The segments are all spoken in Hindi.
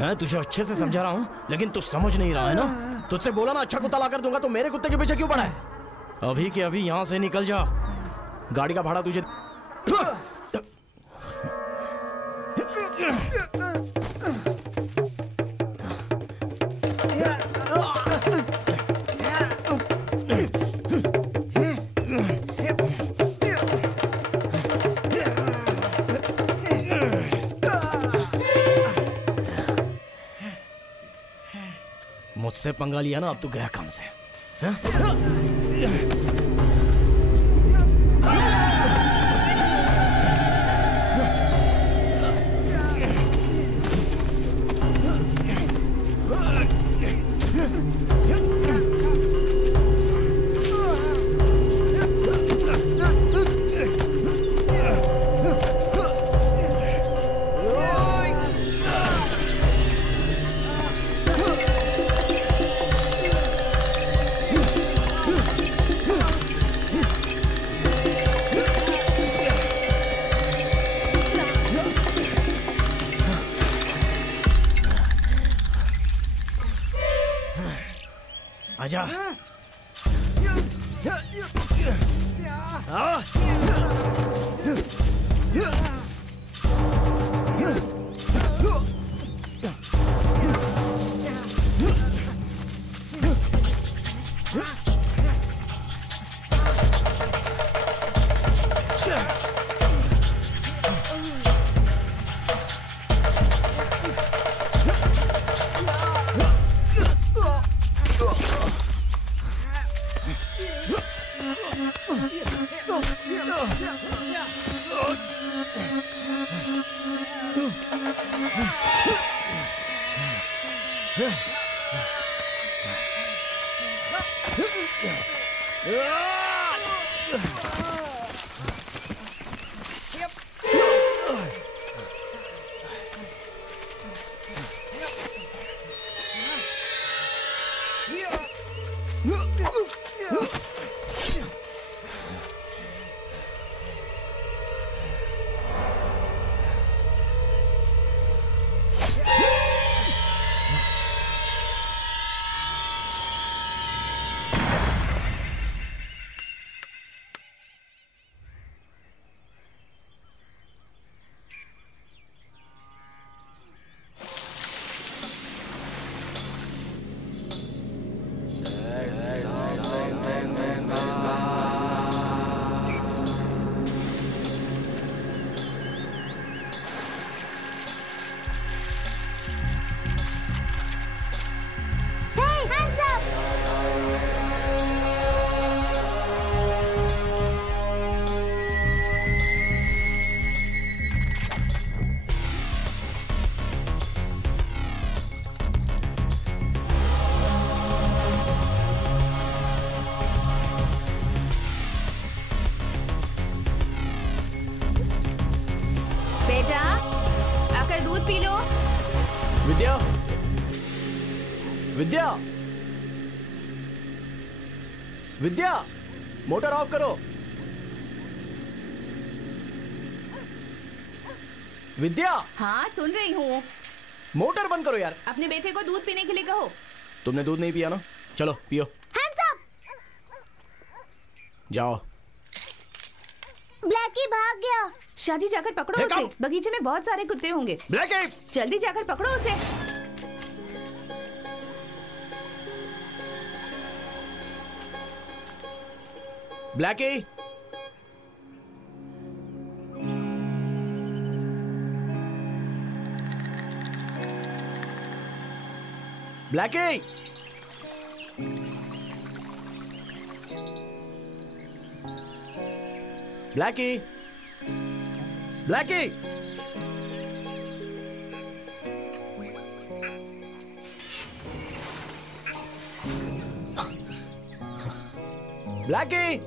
मैं तुझे अच्छे से समझा रहा हूँ, लेकिन तू समझ नहीं रहा है ना। तुझसे बोला ना अच्छा कुत्ता ला कर दूंगा, तो मेरे कुत्ते के पीछे क्यों पड़ा है? अभी के अभी यहाँ से निकल जा। गाड़ी का भाड़ा तुझे मुझसे पंगा लिया ना, अब तू गया काम से। आजा। विद्या, विद्या, मोटर ऑफ करो। विद्या। हाँ सुन रही हूँ। मोटर बंद करो यार। अपने बेटे को दूध पीने के लिए कहो। तुमने दूध नहीं पिया ना, चलो पियो। Hands up! जाओ। ब्लैकी भाग गया। शादी जाकर पकड़ो उसे, बगीचे में बहुत सारे कुत्ते होंगे। ब्लैकी! जल्दी जाकर पकड़ो उसे। Blackie! Blackie! Blackie! Blackie! Blackie!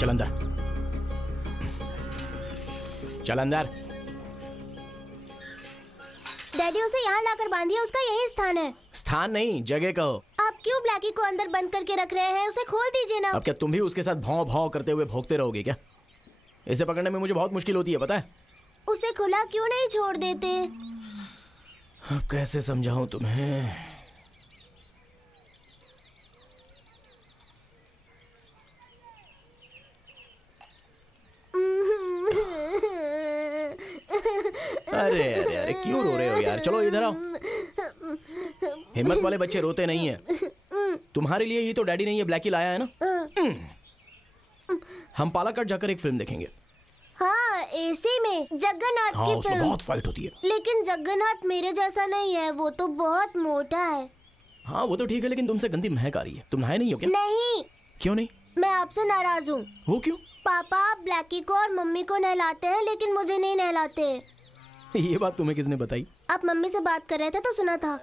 चल अंदर, चल अंदर। डैडी उसे यहाँ लाकर बांधिए, उसका यही स्थान है। स्थान नहीं, जगह कहो। आप क्यों ब्लैकी को अंदर बंद करके रख रहे हैं? उसे खोल दीजिए ना। अब क्या तुम भी उसके साथ भौं भौं करते हुए भौंकते रहोगे क्या? इसे पकड़ने में मुझे बहुत मुश्किल होती है, पता है? उसे खुला क्यों नहीं छोड़ देते? अब कैसे समझाऊं तुम्हें? अरे अरे अरे क्यों रो रहे हो यार? चलो इधर आओ। हिम्मत वाले बच्चे रोते नहीं है। तुम्हारे लिए ही तो डैडी ने ये ब्लैकी लाया है ना। हम पालाकट जाकर एक फिल्म देखेंगे। हाँ, एसी में जगन्नाथ हाँ, की उसमें फिल्म। बहुत फाइट होती है। लेकिन जगन्नाथ मेरे जैसा नहीं है, वो तो बहुत मोटा है। हाँ वो तो ठीक है, लेकिन तुमसे गंदी महक आ रही है। तुम नहाए नहीं हो क्या? नहीं। क्यों नहीं? मैं आपसे नाराज हूँ। वो क्यों? पापा ब्लैकी को और मम्मी को नहलाते हैं, लेकिन मुझे नहीं नहलाते। ये बात तुम्हें किसने बताई? आप मम्मी से बात कर रहे थे तो सुना था।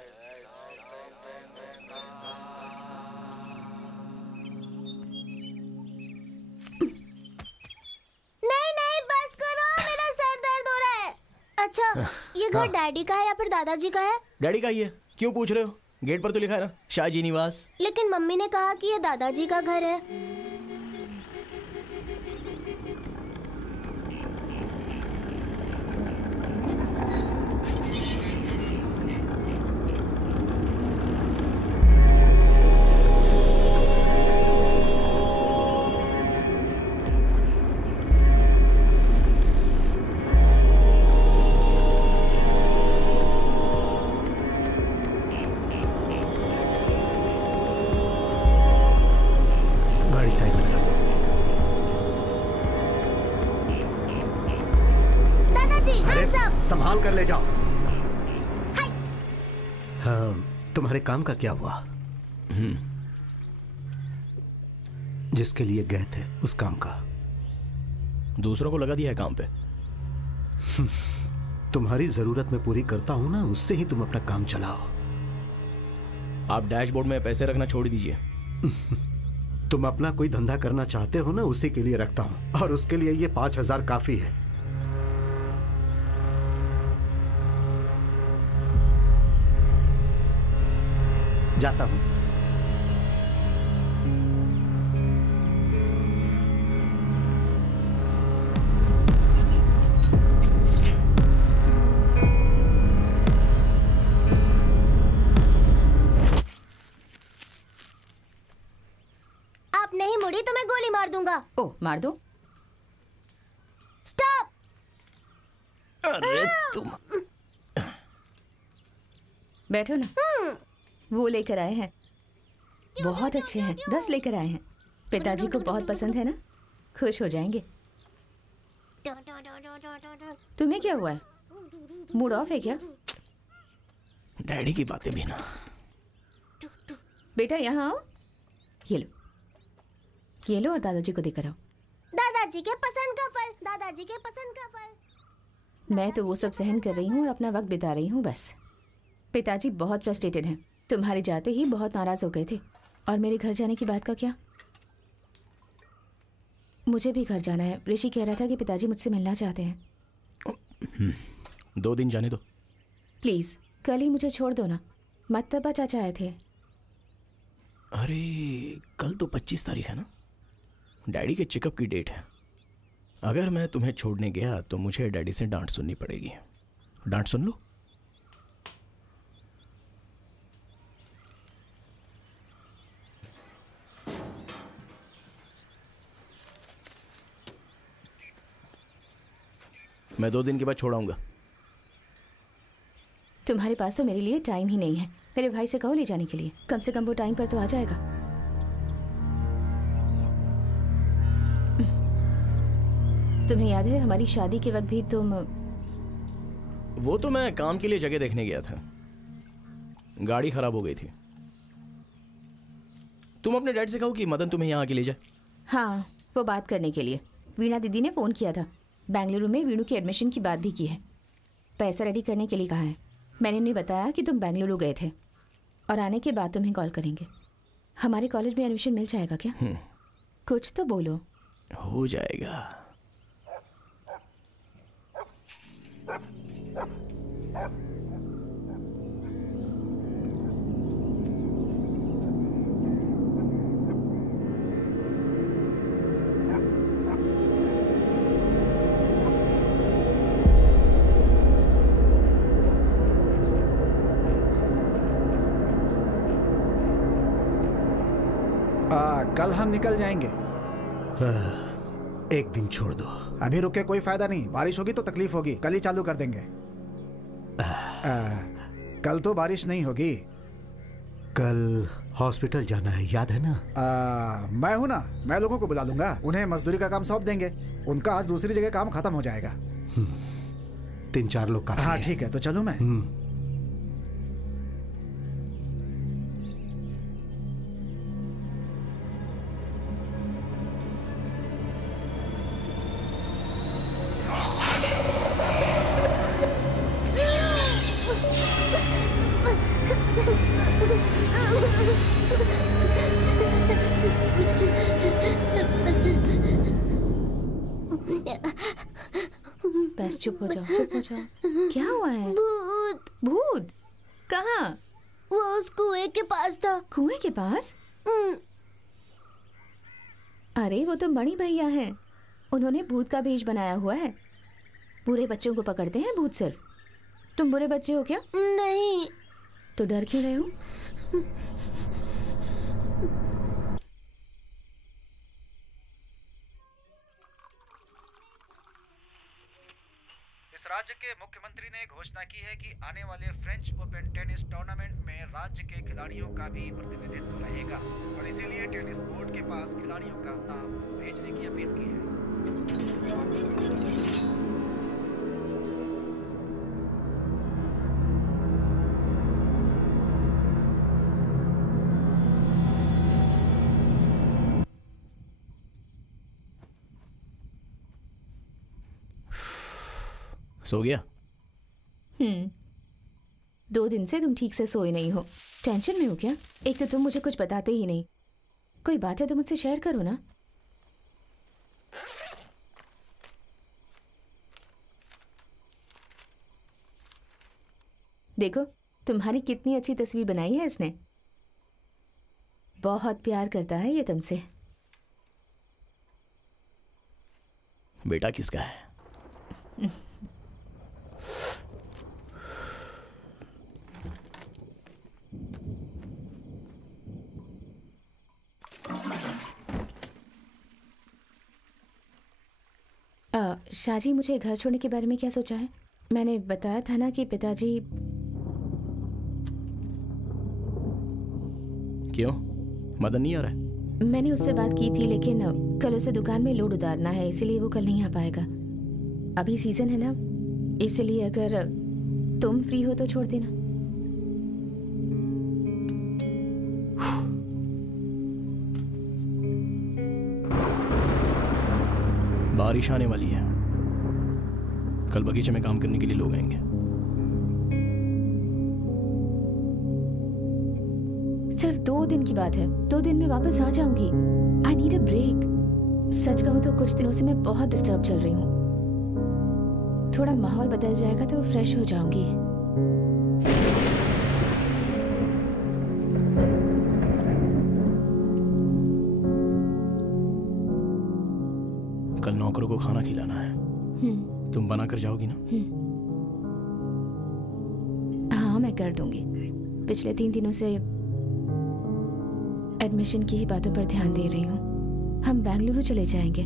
नहीं नहीं, बस करो, मेरा सर दर्द हो रहा है। अच्छा, ये घर डैडी का है या फिर दादाजी का है? डैडी का ही है। क्यों पूछ रहे हो? गेट पर तो लिखा है ना, शाहजी निवास। लेकिन मम्मी ने कहा कि ये दादाजी का घर है। साइड में लगा दो। दादाजी, hands up! संभाल कर ले जाओ। हाँ, तुम्हारे काम का क्या हुआ? जिसके लिए गए थे उस काम का? दूसरों को लगा दिया है काम पे। तुम्हारी जरूरत मैं पूरी करता हूं ना, उससे ही तुम अपना काम चलाओ। आप डैशबोर्ड में पैसे रखना छोड़ दीजिए। तुम अपना कोई धंधा करना चाहते हो ना, उसी के लिए रखता हूं, और उसके लिए ये 5,000 काफी है। जाता हूं। आप नहीं मुड़ी तो मैं गोली मार दूंगा। ओ, मार दो। स्टॉप! अरे तुम बैठो ना। वो लेकर आए हैं, बहुत अच्छे हैं। 10 लेकर आए हैं। पिताजी को बहुत पसंद है ना, खुश हो जाएंगे। तुम्हें क्या हुआ है? मूड ऑफ है क्या? डैडी की बातें भी ना। बेटा यहाँ आओ। ये लो, ये लो और दादाजी को देकर आओ। दादाजी के पसंद का फल, दादाजी के पसंद का फल। मैं तो वो सब सहन कर रही हूँ और अपना वक्त बिता रही हूँ बस। पिताजी बहुत फ्रस्ट्रेटेड हैं। तुम्हारे जाते ही बहुत नाराज हो गए थे। और मेरे घर जाने की बात का क्या? मुझे भी घर जाना है। ऋषि कह रहा था कि पिताजी मुझसे मिलना चाहते हैं। 2 दिन जाने दो प्लीज़, कल ही मुझे छोड़ दो ना। मत्तबा चाचा आए थे। अरे कल तो 25 तारीख है ना, डैडी के चेकअप की डेट है। अगर मैं तुम्हें छोड़ने गया तो मुझे डैडी से डांट सुननी पड़ेगी। डांट सुन लो। मैं 2 दिन के बाद छोड़ आऊंगा। तुम्हारे पास तो मेरे लिए टाइम ही नहीं है। मेरे भाई से कहो ले जाने के लिए, कम से कम वो टाइम पर तो आ जाएगा। तुम्हें याद है हमारी शादी के वक्त भी तुम? वो तो मैं काम के लिए जगह देखने गया था, गाड़ी खराब हो गई थी। तुम अपने डैड से कहो कि मदन तुम्हें यहाँ आके ले जाए। हाँ, वो बात करने के लिए वीणा दीदी ने फ़ोन किया था। बेंगलुरु में वीणु की एडमिशन की बात भी की है। पैसा रेडी करने के लिए कहा है। मैंने उन्हें बताया कि तुम बेंगलुरु गए थे और आने के बाद तुम्हें कॉल करेंगे। हमारे कॉलेज में एडमिशन मिल जाएगा क्या? कुछ तो बोलो। हो जाएगा। कल हम निकल जाएंगे। एक दिन छोड़ दो। अभी रुके कोई फायदा नहीं, बारिश होगी तो तकलीफ होगी। कल ही चालू कर देंगे। कल तो बारिश नहीं होगी। कल हॉस्पिटल जाना है, याद है ना? मैं हूं ना, मैं लोगों को बुला लूंगा, उन्हें मजदूरी का काम सौंप देंगे। उनका आज दूसरी जगह काम खत्म हो जाएगा। 3-4 लोग काफी हाँ है। ठीक है, तो चलो मैं। बस चुप हो जाओ, चुप हो जाओ। क्या हुआ है? भूत। भूत? कहाँ? वो उस कुएं के पास था। कुएं के पास? अरे वो तो मणि भैया हैं। उन्होंने भूत का भेष बनाया हुआ है। बुरे बच्चों को पकड़ते हैं भूत सिर्फ। तुम बुरे बच्चे हो क्या? नहीं। तो डर क्यों रहे हो? इस राज्य के मुख्यमंत्री ने घोषणा की है कि आने वाले फ्रेंच ओपन टेनिस टूर्नामेंट में राज्य के खिलाड़ियों का भी प्रतिनिधित्व रहेगा और इसीलिए टेनिस बोर्ड के पास खिलाड़ियों का नाम भेजने की अपील की है। सो गया? 2 दिन से तुम ठीक से सोए नहीं हो। टेंशन में हो क्या? एक तो तुम मुझे कुछ बताते ही नहीं। कोई बात है तो मुझसे शेयर करो ना। देखो तुम्हारी कितनी अच्छी तस्वीर बनाई है इसने। बहुत प्यार करता है ये तुमसे। बेटा किसका है? शाहजी, मुझे घर छोड़ने के बारे में क्या सोचा है? मैंने बताया था ना कि पिताजी। क्यों, मदन नहीं आ रहा है? मैंने उससे बात की थी लेकिन कल उसे दुकान में लोड उतारना है, इसीलिए वो कल नहीं आ पाएगा। अभी सीजन है ना, इसलिए अगर तुम फ्री हो तो छोड़ देना। बारिश आने वाली है। कल बगीचे में काम करने के लिए लोग आएंगे। सिर्फ 2 दिन की बात है। 2 दिन में वापस आ जाऊंगी। I need a break. सच कहूं तो कुछ दिनों से मैं बहुत डिस्टर्ब चल रही हूँ। थोड़ा माहौल बदल जाएगा तो फ्रेश हो जाऊंगी। कल नौकरों को खाना खिलाना है। तुम बना कर जाओगी ना? हाँ मैं कर दूंगी। पिछले 3 दिनों से एडमिशन की ही बातों पर ध्यान दे रही हूँ। हम बेंगलुरु चले जाएंगे।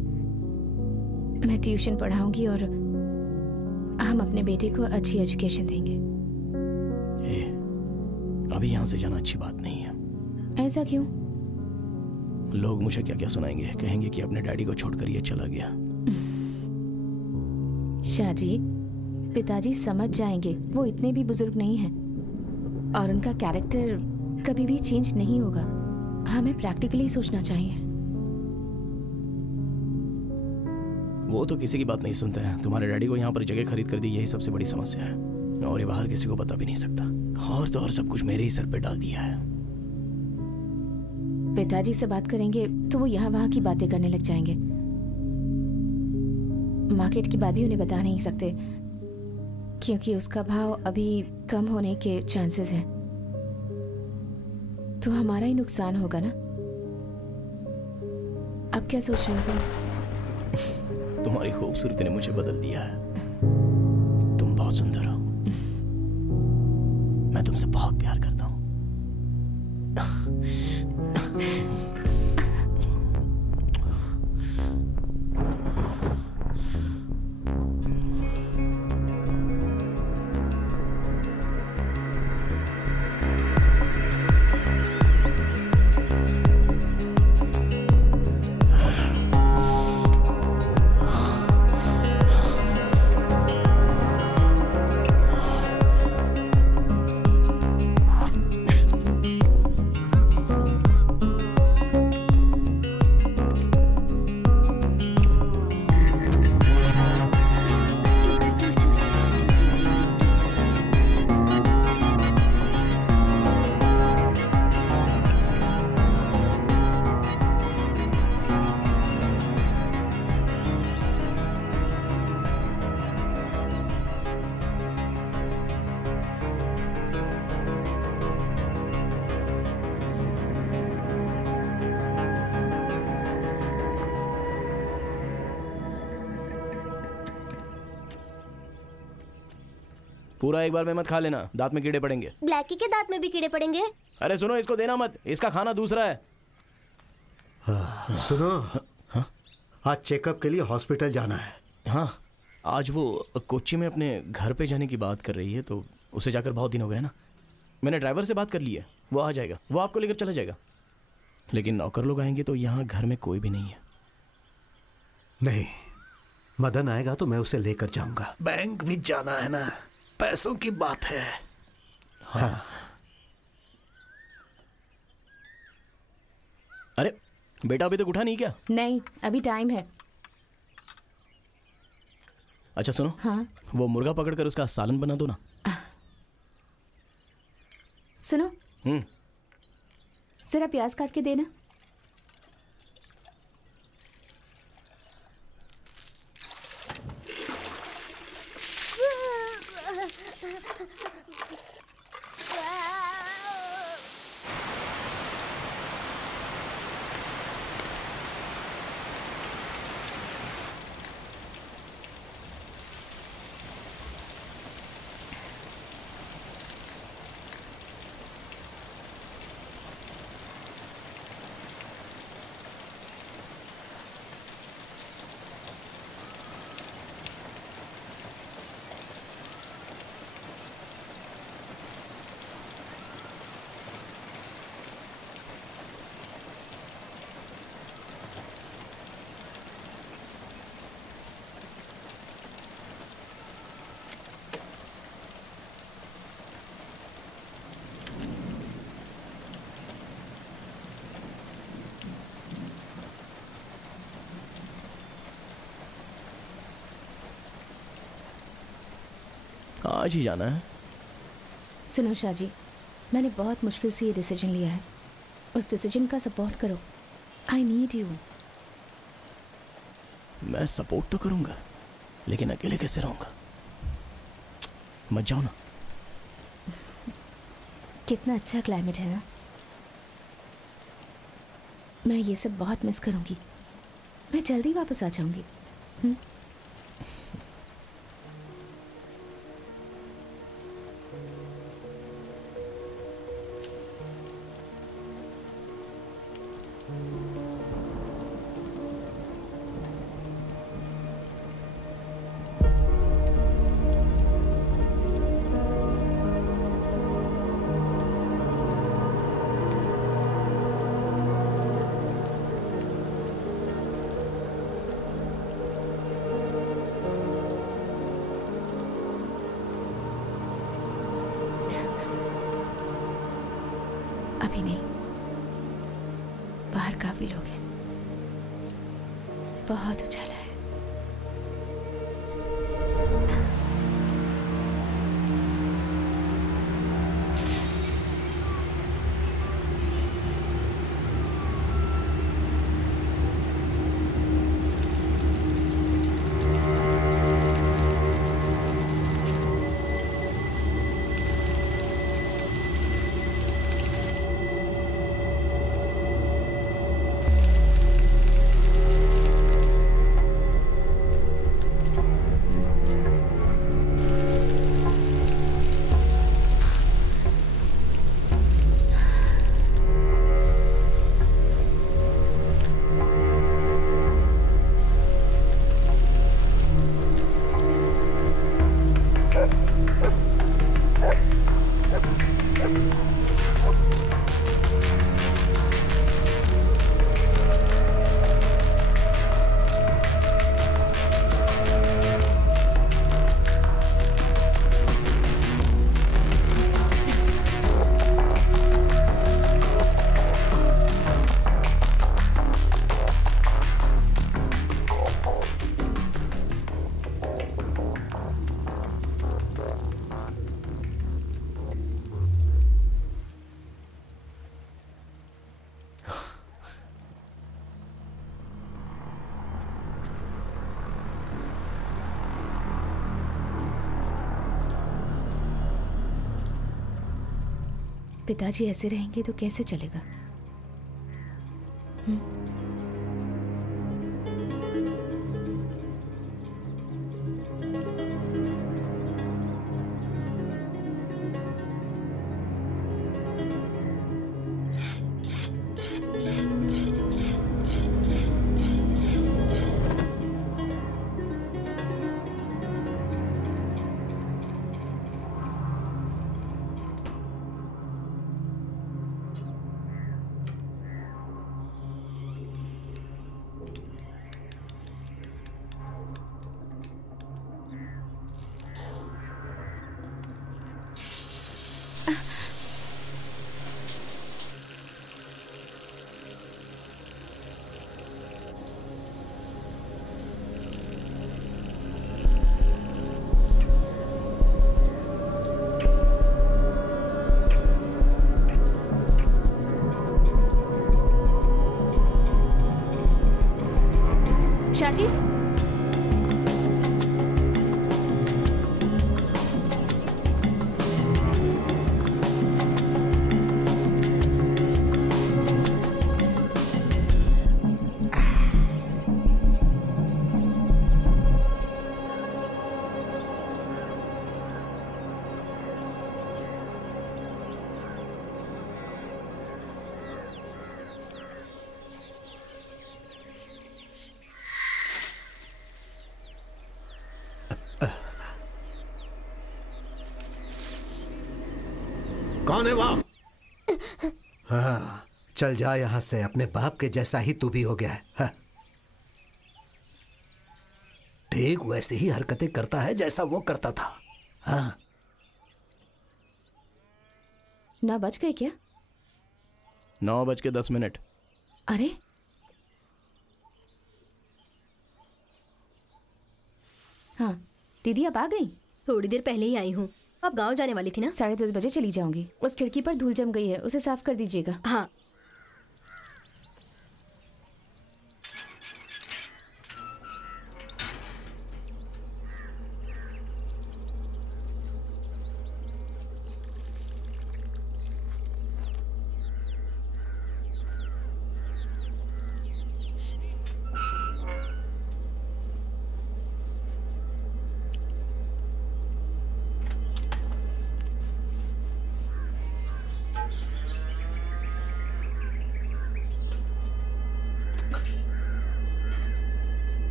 मैं ट्यूशन पढ़ाऊंगी और हम अपने बेटे को अच्छी एजुकेशन देंगे। अभी यहाँ से जाना अच्छी बात नहीं है। ऐसा क्यों? लोग मुझे क्या क्या सुनाएंगे। कहेंगे कि अपने डैडी को छोड़कर ये चला गया। शाहजी, पिताजी समझ जाएंगे। वो इतने भी बुजुर्ग नहीं हैं और उनका कैरेक्टर कभी भी चेंज नहीं होगा। हमें प्रैक्टिकली सोचना चाहिए। वो तो किसी की बात नहीं सुनते हैं। तुम्हारे डैडी को यहाँ पर जगह खरीद कर दी, यही सबसे बड़ी समस्या है। और ये बाहर किसी को बता भी नहीं सकता। और तो और सब कुछ मेरे ही सर पे डाल दिया है। पिताजी से बात करेंगे तो वो यहाँ वहाँ की बातें करने लग जाएंगे। मार्केट की बात भी उन्हें बता नहीं सकते, क्योंकि उसका भाव अभी कम होने के चांसेस हैं। तो हमारा ही नुकसान होगा ना। अब क्या सोच रहे हो तुम? तुम्हारी खूबसूरती ने मुझे बदल दिया है। तुम बहुत सुंदर हो। मैं तुमसे बहुत प्यार करता हूँ। पूरा एक बार में मत खा लेना, दांत में कीड़े पड़ेंगे। ब्लैकी के दांत में भी कीड़े पड़ेंगे? अरे सुनो, इसको देना मत, इसका खाना दूसरा है। सुनो, आज चेकअप के लिए हॉस्पिटल जाना है। हाँ, आज वो कोच्चि में अपने घर पे जाने की बात कर रही है, तो उसे जाकर बहुत दिन हो गए ना। मैंने ड्राइवर से बात कर ली है, वो आ जाएगा, वो आपको लेकर चला जाएगा। लेकिन नौकर लोग आएंगे तो यहाँ घर में कोई भी नहीं है। नहीं, मदन आएगा तो मैं उसे लेकर जाऊंगा। बैंक भी जाना है ना, पैसों की बात है। हाँ। अरे बेटा, अभी तक उठा नहीं क्या? नहीं, अभी टाइम है। अच्छा सुनो, हाँ वो मुर्गा पकड़कर उसका सालन बना दो ना। सुनो, हम्म, जरा प्याज काट के देना। आज ही जाना है। सुनो शाहजी, मैंने बहुत मुश्किल से ये डिसीजन लिया है। उस डिसीजन का सपोर्ट करो। I need you. मैं सपोर्ट तो करूंगा, लेकिन अकेले कैसे रहूंगा? मत जाओ ना। कितना अच्छा क्लाइमेट है ना। मैं ये सब बहुत मिस करूंगी। मैं जल्दी वापस आ जाऊंगी। अभी नहीं, बाहर काफी लोग हैं, बहुत उजाला है। पिताजी ऐसे रहेंगे तो कैसे चलेगा? शाजी, कौन है वहां? हाँ, चल जा यहां से। अपने बाप के जैसा ही तू भी हो गया है। हाँ। ठीक वैसे ही हरकतें करता है जैसा वो करता था। हाँ। 9 बज गए क्या? 9:10। अरे हाँ, दीदी अब आ गई? थोड़ी देर पहले ही आई हूँ। आप गांव जाने वाली थी ना? 10:30 बजे चली जाऊंगी। उस खिड़की पर धूल जम गई है, उसे साफ कर दीजिएगा। हाँ।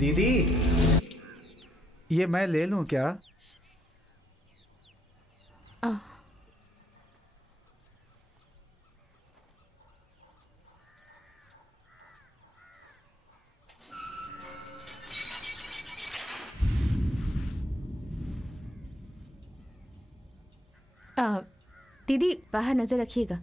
दीदी, ये मैं ले लूं क्या? दीदी बाहर नजर रखिएगा।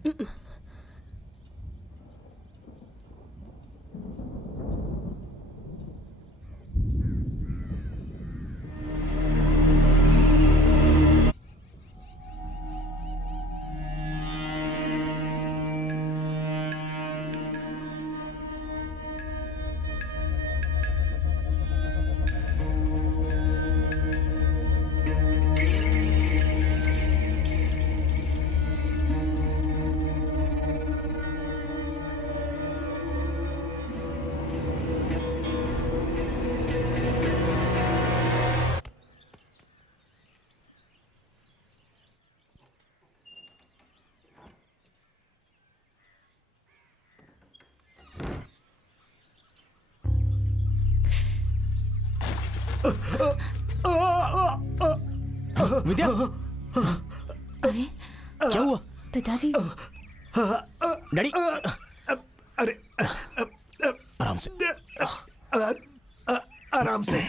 विद्या, अरे क्या हुआ? पिताजी। डैडी, अरे आराम से। आराम से।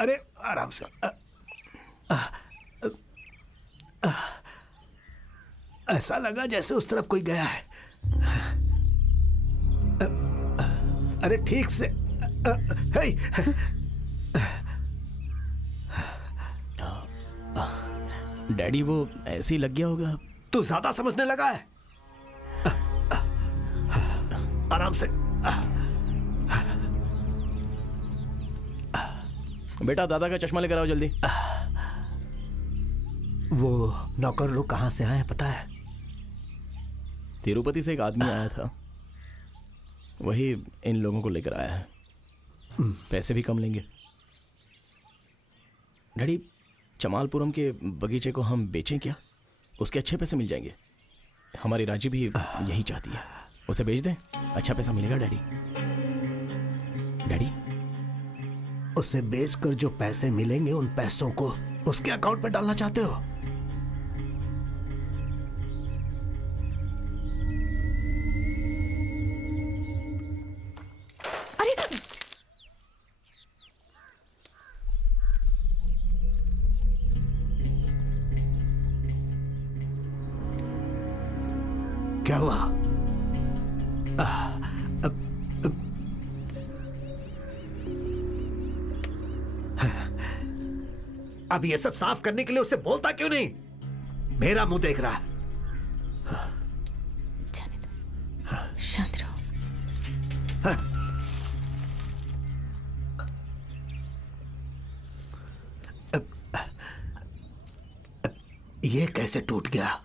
अरे आराम से। ऐसा लगा जैसे उस तरफ कोई गया है। अरे ठीक से। हे, डैडी वो ऐसे ही लग गया होगा। तू ज्यादा समझने लगा है। आराम से। बेटा दादा का चश्मा लेकर आओ जल्दी। वो नौकर लोग कहां से आए हैं पता है? तिरुपति से एक आदमी आया था, वही इन लोगों को लेकर आया है। पैसे भी कम लेंगे। डैडी चमालपुरम के बगीचे को हम बेचें क्या? उसके अच्छे पैसे मिल जाएंगे। हमारी राजी भी यही चाहती है। उसे बेच दें, अच्छा पैसा मिलेगा डैडी। डैडी उसे बेचकर जो पैसे मिलेंगे उन पैसों को उसके अकाउंट में डालना चाहते हो? अरे क्या हुआ? अब ये सब साफ करने के लिए उससे बोलता क्यों नहीं? मेरा मुंह देख रहा है। जाने दो, शांत रहो। ये कैसे टूट गया?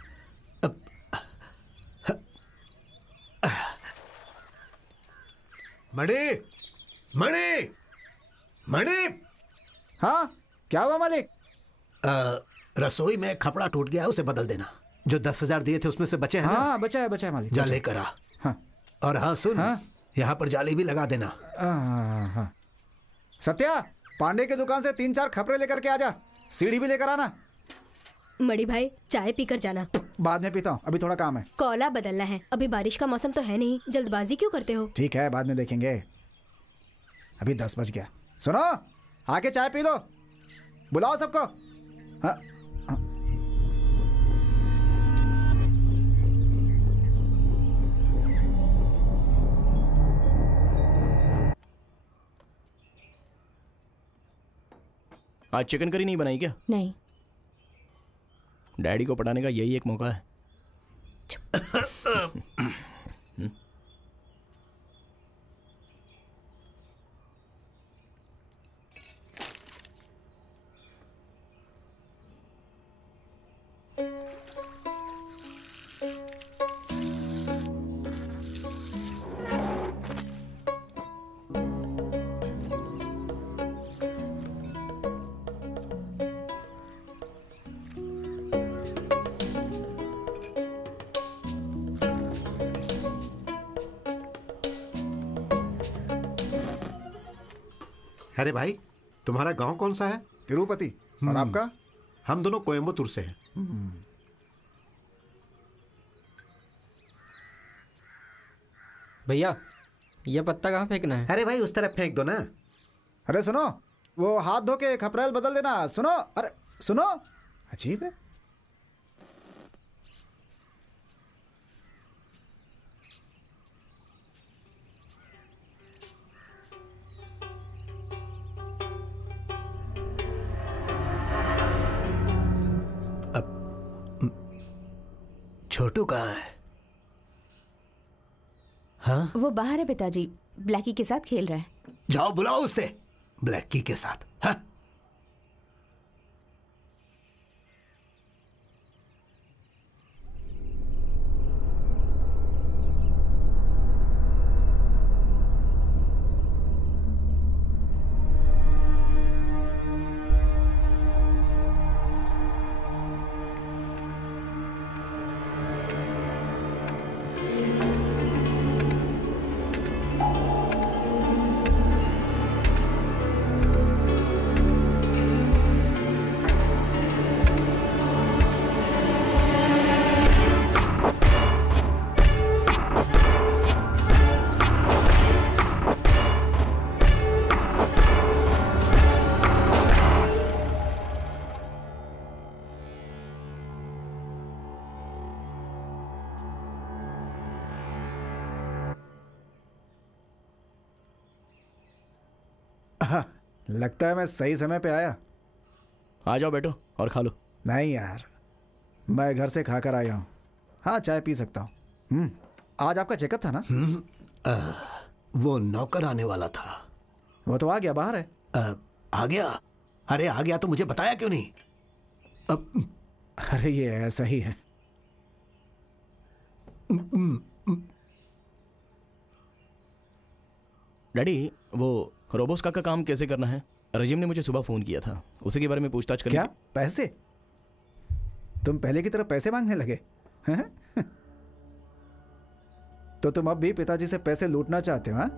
मणि, मणि, मणि। हाँ क्या हुआ मालिक? रसोई में एक कपड़ा टूट गया है, उसे बदल देना। जो 10,000 दिए थे उसमें से बचे हैं ना? हाँ बचा है मालिक। जा लेकर आ। हाँ और हाँ सुन, हाँ? यहाँ पर जाली भी लगा देना। हाँ। सत्या, पांडे की दुकान से 3-4 खपरे लेकर के आजा। सीढ़ी भी लेकर आना। मणि भाई चाय पीकर जाना। बाद में पीता हूँ, अभी थोड़ा काम है। कोला बदलना है, अभी बारिश का मौसम तो है नहीं, जल्दबाजी क्यों करते हो? ठीक है बाद में देखेंगे, अभी 10 बज गया। सुनो, आके चाय पी लो, बुलाओ सबको। हाँ हाँ। आज चिकन करी नहीं बनाई क्या? नहीं। डैडी को पटाने का यही एक मौका है। अरे भाई, तुम्हारा गांव कौन सा है? तिरुपति। और आपका? हम दोनों कोयम्बतूर से हैं। भैया ये पत्ता कहाँ फेंकना है? अरे भाई उस तरफ फेंक दो ना। अरे सुनो, वो हाथ धो के खपरेल बदल देना। सुनो, अरे सुनो, अजीब है। छोटू कहाँ है? हाँ? वो बाहर है पिताजी, ब्लैकी के साथ खेल रहा है। जाओ बुलाओ उसे, ब्लैकी के साथ। हाँ? लगता है मैं सही समय पे आया। आ जाओ बैठो और खा लो। नहीं यार, मैं घर से खाकर आया हूँ। हाँ, चाय पी सकता हूँ। आज आपका चेकअप था ना? वो नौकर आने वाला था। वो तो आ गया, बाहर है। आ गया? अरे आ गया तो मुझे बताया क्यों नहीं? अरे ये ऐसा ही है। डैडी, वो रोबोस्का का काम कैसे करना है? रजीम ने मुझे सुबह फोन किया था, उसी के बारे में पूछताछ करनी। क्या पैसे? तुम पहले की तरह पैसे मांगने लगे हैं? तो तुम अब भी पिताजी से पैसे लूटना चाहते हो? हाँ,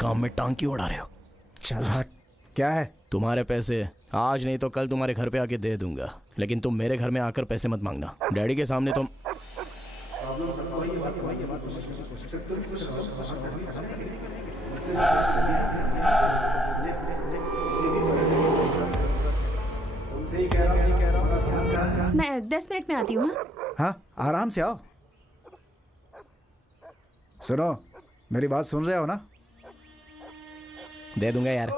काम में टांग क्यों उड़ा रहे हो? चल हट। क्या है? तुम्हारे पैसे आज नहीं तो कल तुम्हारे घर पे आके दे दूंगा, लेकिन तुम मेरे घर में आकर पैसे मत मांगना। डैडी के सामने तुम मैं 10 मिनट में आती हूँ। हाँ, आराम से आओ। सुनो, मेरी बात सुन रहे हो ना? दे दूंगा यार।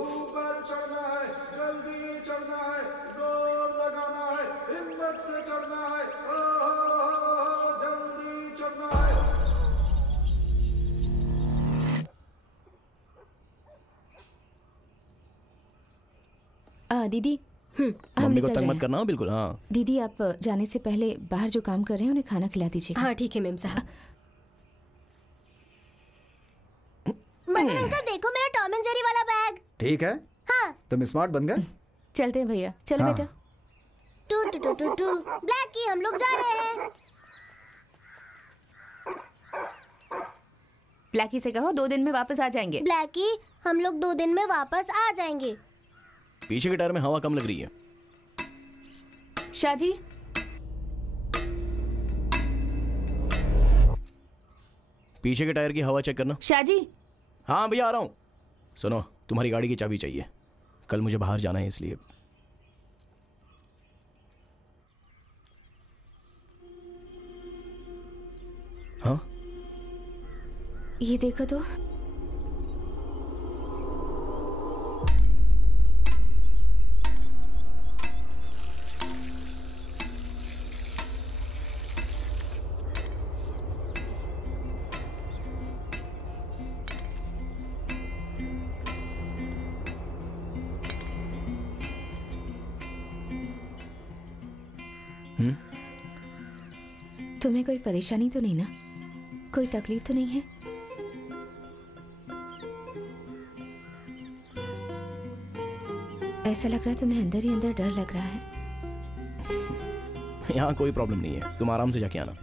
ऊपर चढ़ना है, जल्दी चढ़ना है, जोर लगाना है, हिम्मत से चढ़ना है, जल्दी चढ़ना है। दीदी, हम मम्मी को निकल तंग रहे मत हैं। करना। बिल्कुल। हाँ दीदी, आप जाने से पहले बाहर जो काम कर रहे हैं उन्हें खाना खिला दीजिए। हाँ ठीक है मेम साहब। मदन अंकल, देखो मेरा टॉम एंड जेरी वाला बैग। ठीक है। हाँ। तुम स्मार्ट बन गए। चलते हैं भैया, चलो हाँ। बेटा। Two two two two two Blackie, हम लोग जा रहे हैं। ब्लैकी से कहो 2 दिन में वापस आ जाएंगे। ब्लैकी, हम लोग 2 दिन में वापस आ जाएंगे। पीछे के टायर में हवा कम लग रही है। शाहजी, पीछे के टायर की हवा चेक करना। शाहजी। हाँ भैया, आ रहा हूँ। सुनो, तुम्हारी गाड़ी की चाबी चाहिए, कल मुझे बाहर जाना है इसलिए। हाँ, ये देखो तो। तुम्हें कोई परेशानी तो नहीं ना? कोई तकलीफ तो नहीं है? ऐसा लग रहा है तुम्हें अंदर ही अंदर डर लग रहा है। यहाँ कोई प्रॉब्लम नहीं है, तुम आराम से जाके आना।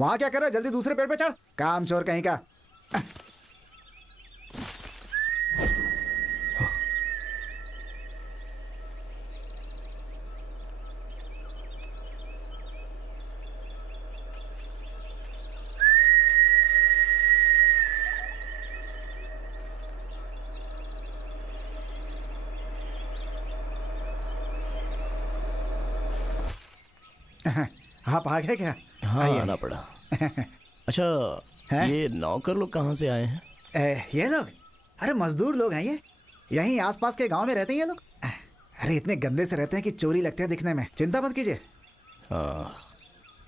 वहां क्या कर रहा है? जल्दी दूसरे पेड़ पे चढ़, काम चोर कहीं का। आप आ गए क्या? हाँ आइए। आना पड़ा। अच्छा हैं? ये नौकर लोग कहाँ से आए हैं? ये लोग, अरे मजदूर लोग हैं ये, यहीं आसपास के गांव में रहते हैं ये लोग। अरे इतने गंदे से रहते हैं कि चोरी लगते हैं दिखने में। चिंता मत कीजिए, हाँ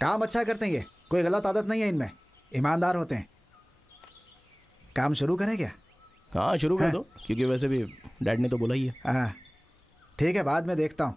काम अच्छा करते हैं ये, कोई गलत आदत नहीं है इनमें, ईमानदार होते हैं। काम शुरू करें क्या? हाँ शुरू कर हैं? दो, क्योंकि वैसे भी डैड ने तो बोला ही है। हाँ ठीक है, बाद में देखता हूँ।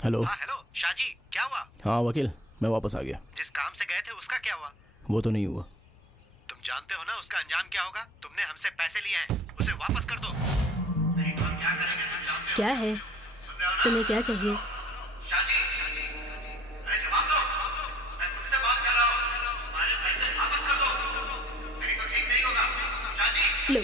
हेलो। हाँ हेलो शाहजी, क्या हुआ? हाँ वकील, मैं वापस आ गया। जिस काम से गए थे उसका क्या हुआ? वो तो नहीं हुआ। तुम जानते हो ना उसका अंजाम क्या होगा? तुमने हमसे पैसे लिए हैं, उसे वापस कर दो, नहीं तो हम क्या करेंगे तुम जानते हो। क्या है, सुन रहे हो ना? तुम्हें क्या चाहिए? शाहजी, अरे जवाब दो, मैं तुमसे बात कर रहा हूँ। हमारे पैसे वापस कर दो, नहीं तो ठीक नहीं होगा। शाहजी लो,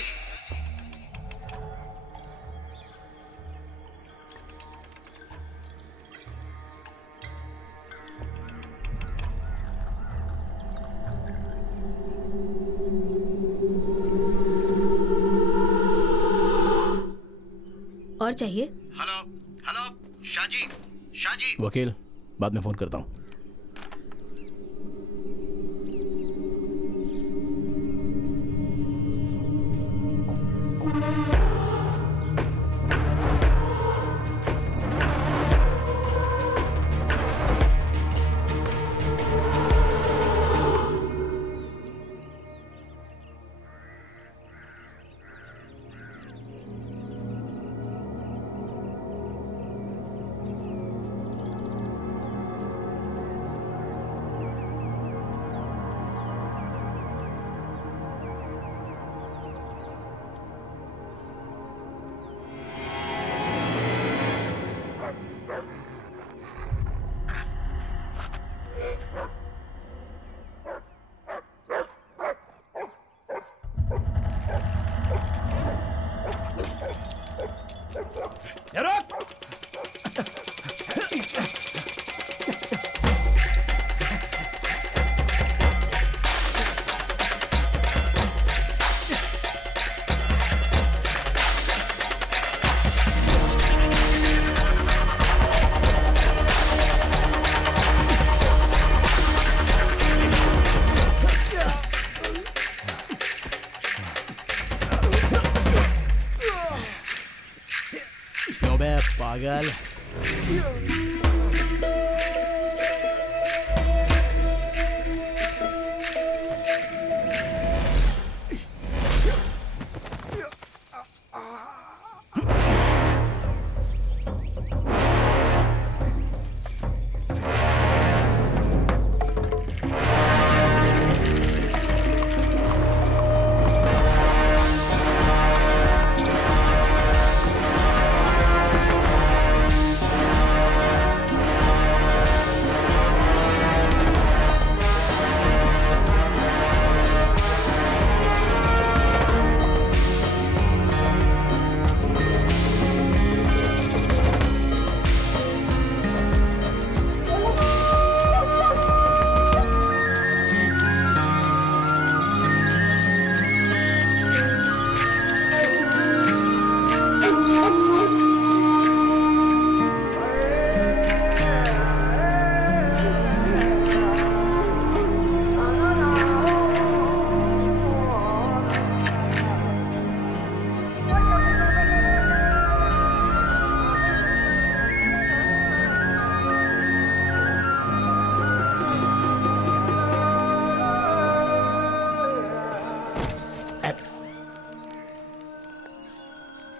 और चाहिए? हेलो हेलो शाहजी, शाहजी वकील, बाद में फोन करता हूँ। पागल।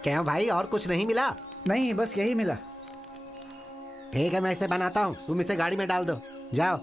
क्या भाई और कुछ नहीं मिला? नहीं, बस यही मिला। ठीक है, मैं इसे बनाता हूँ, तुम इसे गाड़ी में डाल दो, जाओ।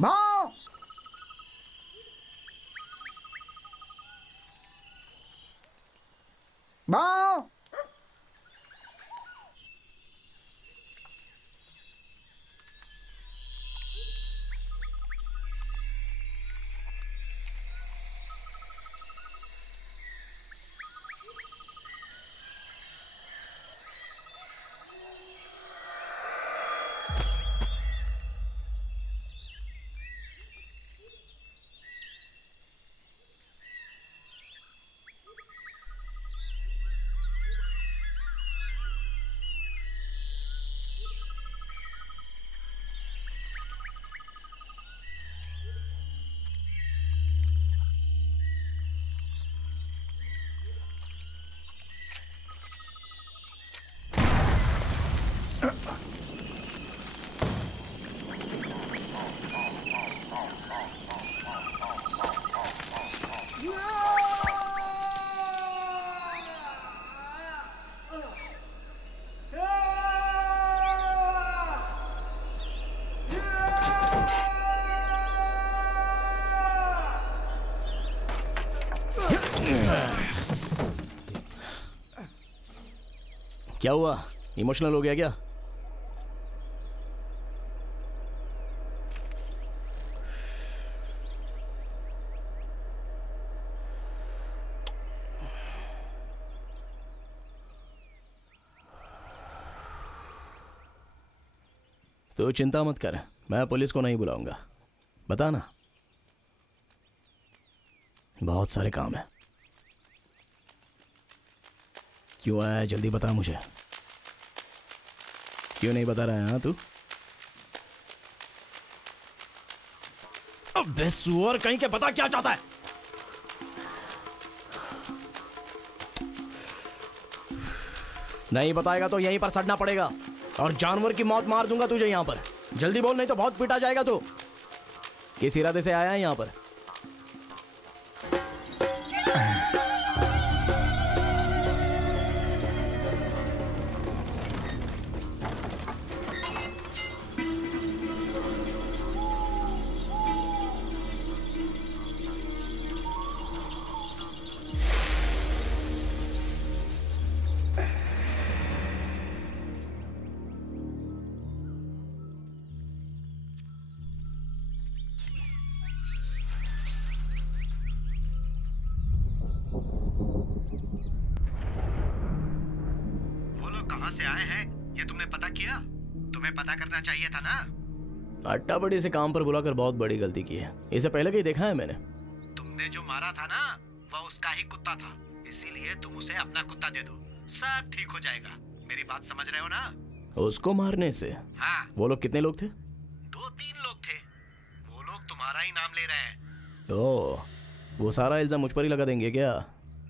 माँ! माँ! क्या हुआ? इमोशनल हो गया क्या? तो चिंता मत कर, मैं पुलिस को नहीं बुलाऊंगा। बता ना, बहुत सारे काम है। क्यों आया है? जल्दी बता मुझे। क्यों नहीं बता रहा है? हाँ तू? अबे सुअर कहीं के, बता क्या चाहता है? नहीं बताएगा तो यहीं पर सड़ना पड़ेगा और जानवर की मौत मार दूंगा तुझे यहां पर। जल्दी बोल, नहीं तो बहुत पीटा जाएगा तू। किस इरादे से आया है यहां पर? से आए हैं ये तुमने पता किया? तुम्हें पता करना चाहिए था ना। अट्टा बड़ी से काम पर बुलाकर बहुत बड़ी गलती की है। इसे पहले कहीं देखा है मैंने। तुमने जो मारा था ना वह उसका ही कुत्ता था, इसीलिए तुम उसे अपना कुत्ता दे दो, सब ठीक हो जाएगा। मेरी बात समझ रहे हो ना? उसको मारने से? हाँ। वो लोग कितने लोग थे? 2-3 लोग थे। वो लोग तुम्हारा ही नाम ले रहे हैं। ओह, वो सारा इल्जाम मुझ पर ही लगा देंगे क्या?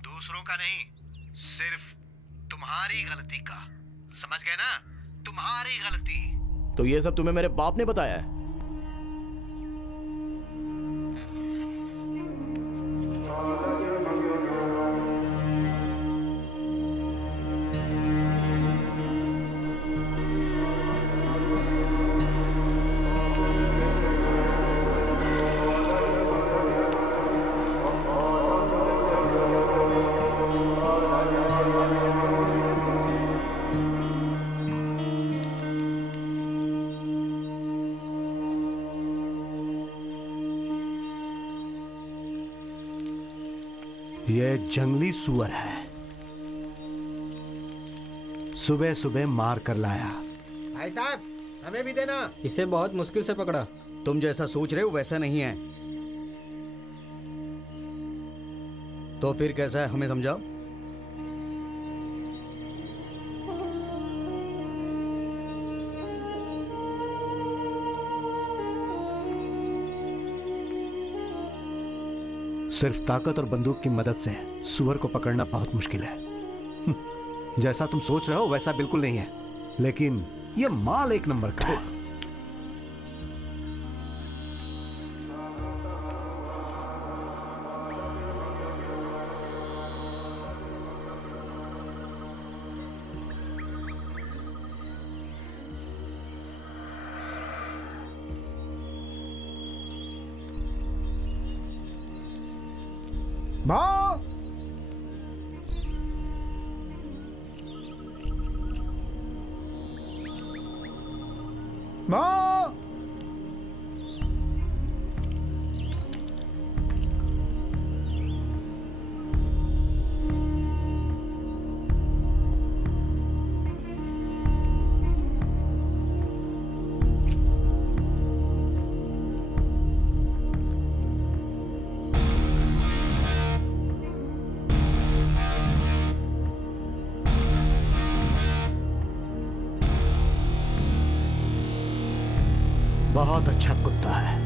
दूसरों का नहीं, सिर्फ तुम्हारी गलती का। समझ गए ना? तुम्हारी गलती। तो ये सब तुम्हें मेरे बाप ने बताया है? ये जंगली सुअर है, सुबह सुबह मार कर लाया। भाई साहब हमें भी देना। इसे बहुत मुश्किल से पकड़ा। तुम जैसा सोच रहे हो वैसा नहीं है। तो फिर कैसा है, हमें समझाओ। सिर्फ ताकत और बंदूक की मदद से सुअर को पकड़ना बहुत मुश्किल है। जैसा तुम सोच रहे हो वैसा बिल्कुल नहीं है, लेकिन ये माल एक नंबर का है। भाओ भाओ बहुत अच्छा कुत्ता है,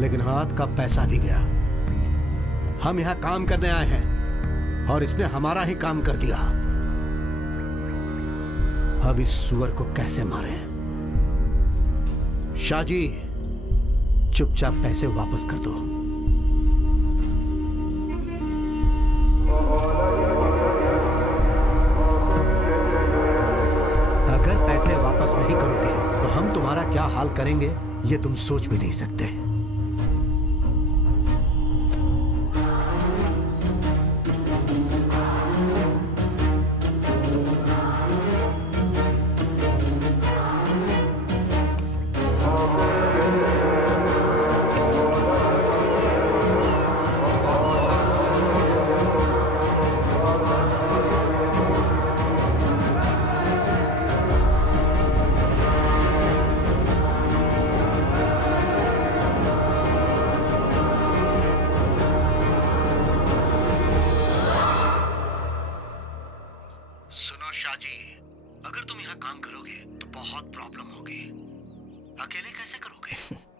लेकिन हाथ का पैसा भी गया। हम यहां काम करने आए हैं और इसने हमारा ही काम कर दिया। अब इस सुअर को कैसे मारें? शाहजी, चुपचाप पैसे वापस कर दो। अगर पैसे वापस नहीं करोगे तो हम तुम्हारा क्या हाल करेंगे ये तुम सोच भी नहीं सकते।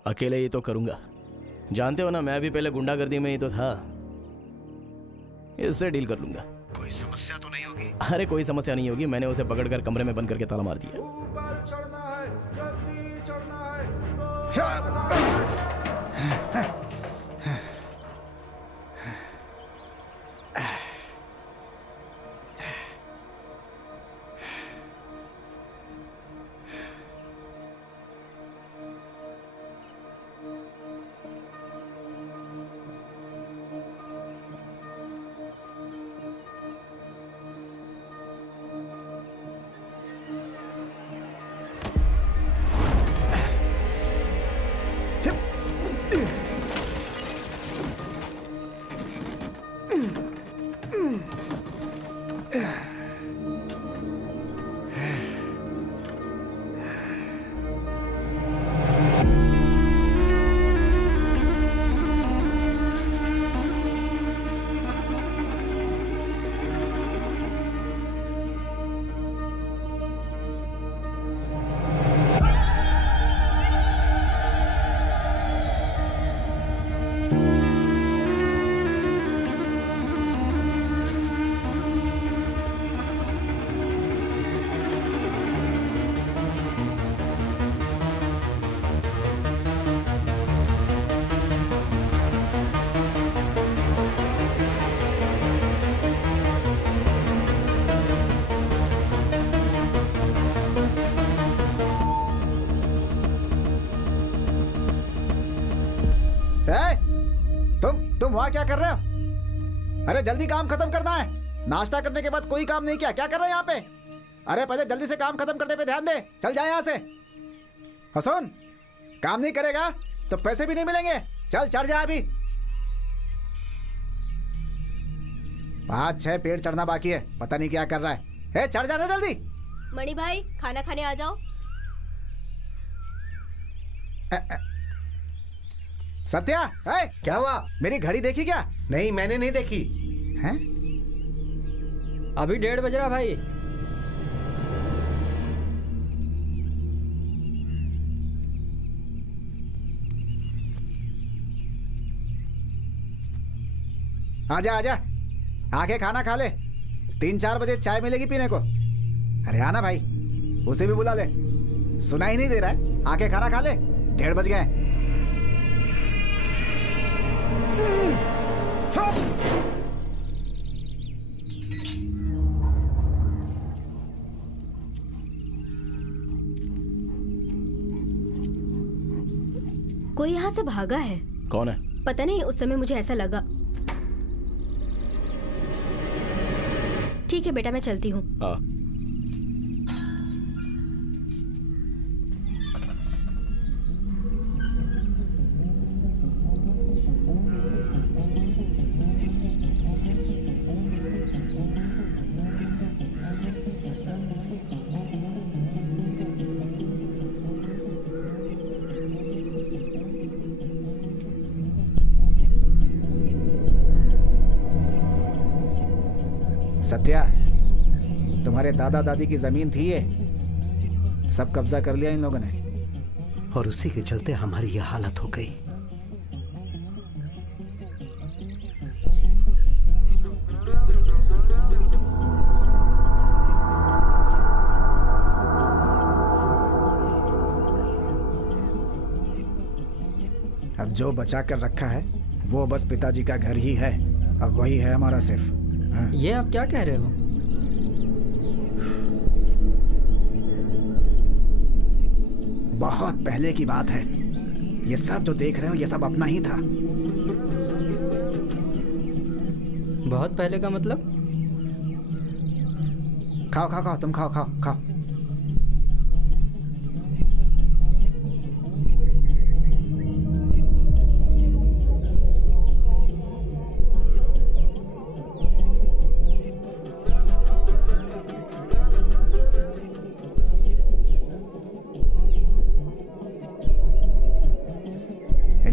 अकेले ही तो करूंगा। जानते हो ना, मैं भी पहले गुंडागर्दी में ही तो था। इससे डील कर लूंगा। कोई समस्या तो नहीं होगी? अरे कोई समस्या नहीं होगी। मैंने उसे पकड़कर कमरे में बंद करके ताला मार दिया। ऊपर चढ़ना है, जल्दी चढ़ना है। तुम वहां क्या कर रहे हो? अरे जल्दी काम खत्म करना है। नाश्ता करने के बाद कोई काम नहीं किया, क्या कर रहे हो यहाँ पे? अरे पहले जल्दी से काम खत्म करने पे ध्यान दे। चल जाए यहाँ से। हसन, काम नहीं करेगा तो पैसे भी नहीं मिलेंगे। चल चढ़ जा अभी। 5 6 पेड़ चढ़ना बाकी है, पता नहीं क्या कर रहा है। चढ़ जाना जल्दी। मणि भाई खाना खाने आ जाओ। सत्या, क्या हुआ? मेरी घड़ी देखी क्या? नहीं, मैंने नहीं देखी। हैं? अभी 1:30 बज रहा भाई। आजा आजा, आके खाना खा ले। 3-4 बजे चाय मिलेगी पीने को। अरे आना भाई, उसे भी बुला ले। सुनाई नहीं दे रहा है? आके खाना खा ले, 1:30 बज गए। कोई यहाँ से भागा है। कौन है? पता नहीं, उस समय मुझे ऐसा लगा। ठीक है बेटा, मैं चलती हूँ। हाँ। सत्या, तुम्हारे दादा दादी की जमीन थी ये, सब कब्जा कर लिया इन लोगों ने, और उसी के चलते हमारी यह हालत हो गई। अब जो बचा कर रखा है वो बस पिताजी का घर ही है। अब वही है हमारा सिर्फ। ये आप क्या कह रहे हो? बहुत पहले की बात है। ये सब जो देख रहे हो ये सब अपना ही था। बहुत पहले का मतलब? खाओ खाओ खाओ, तुम खाओ खाओ खाओ।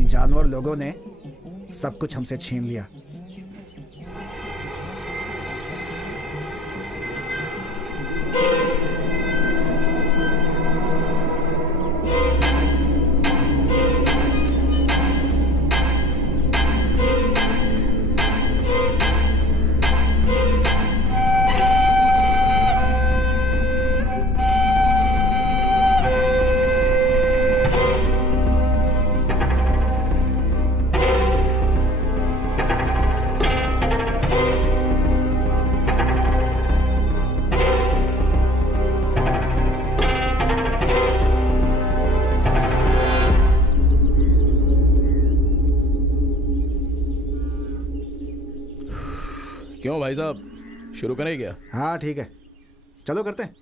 जानवर लोगों ने सब कुछ हमसे छीन लिया। क्यों भाई साहब, शुरू करें क्या? हाँ ठीक है, चलो करते हैं।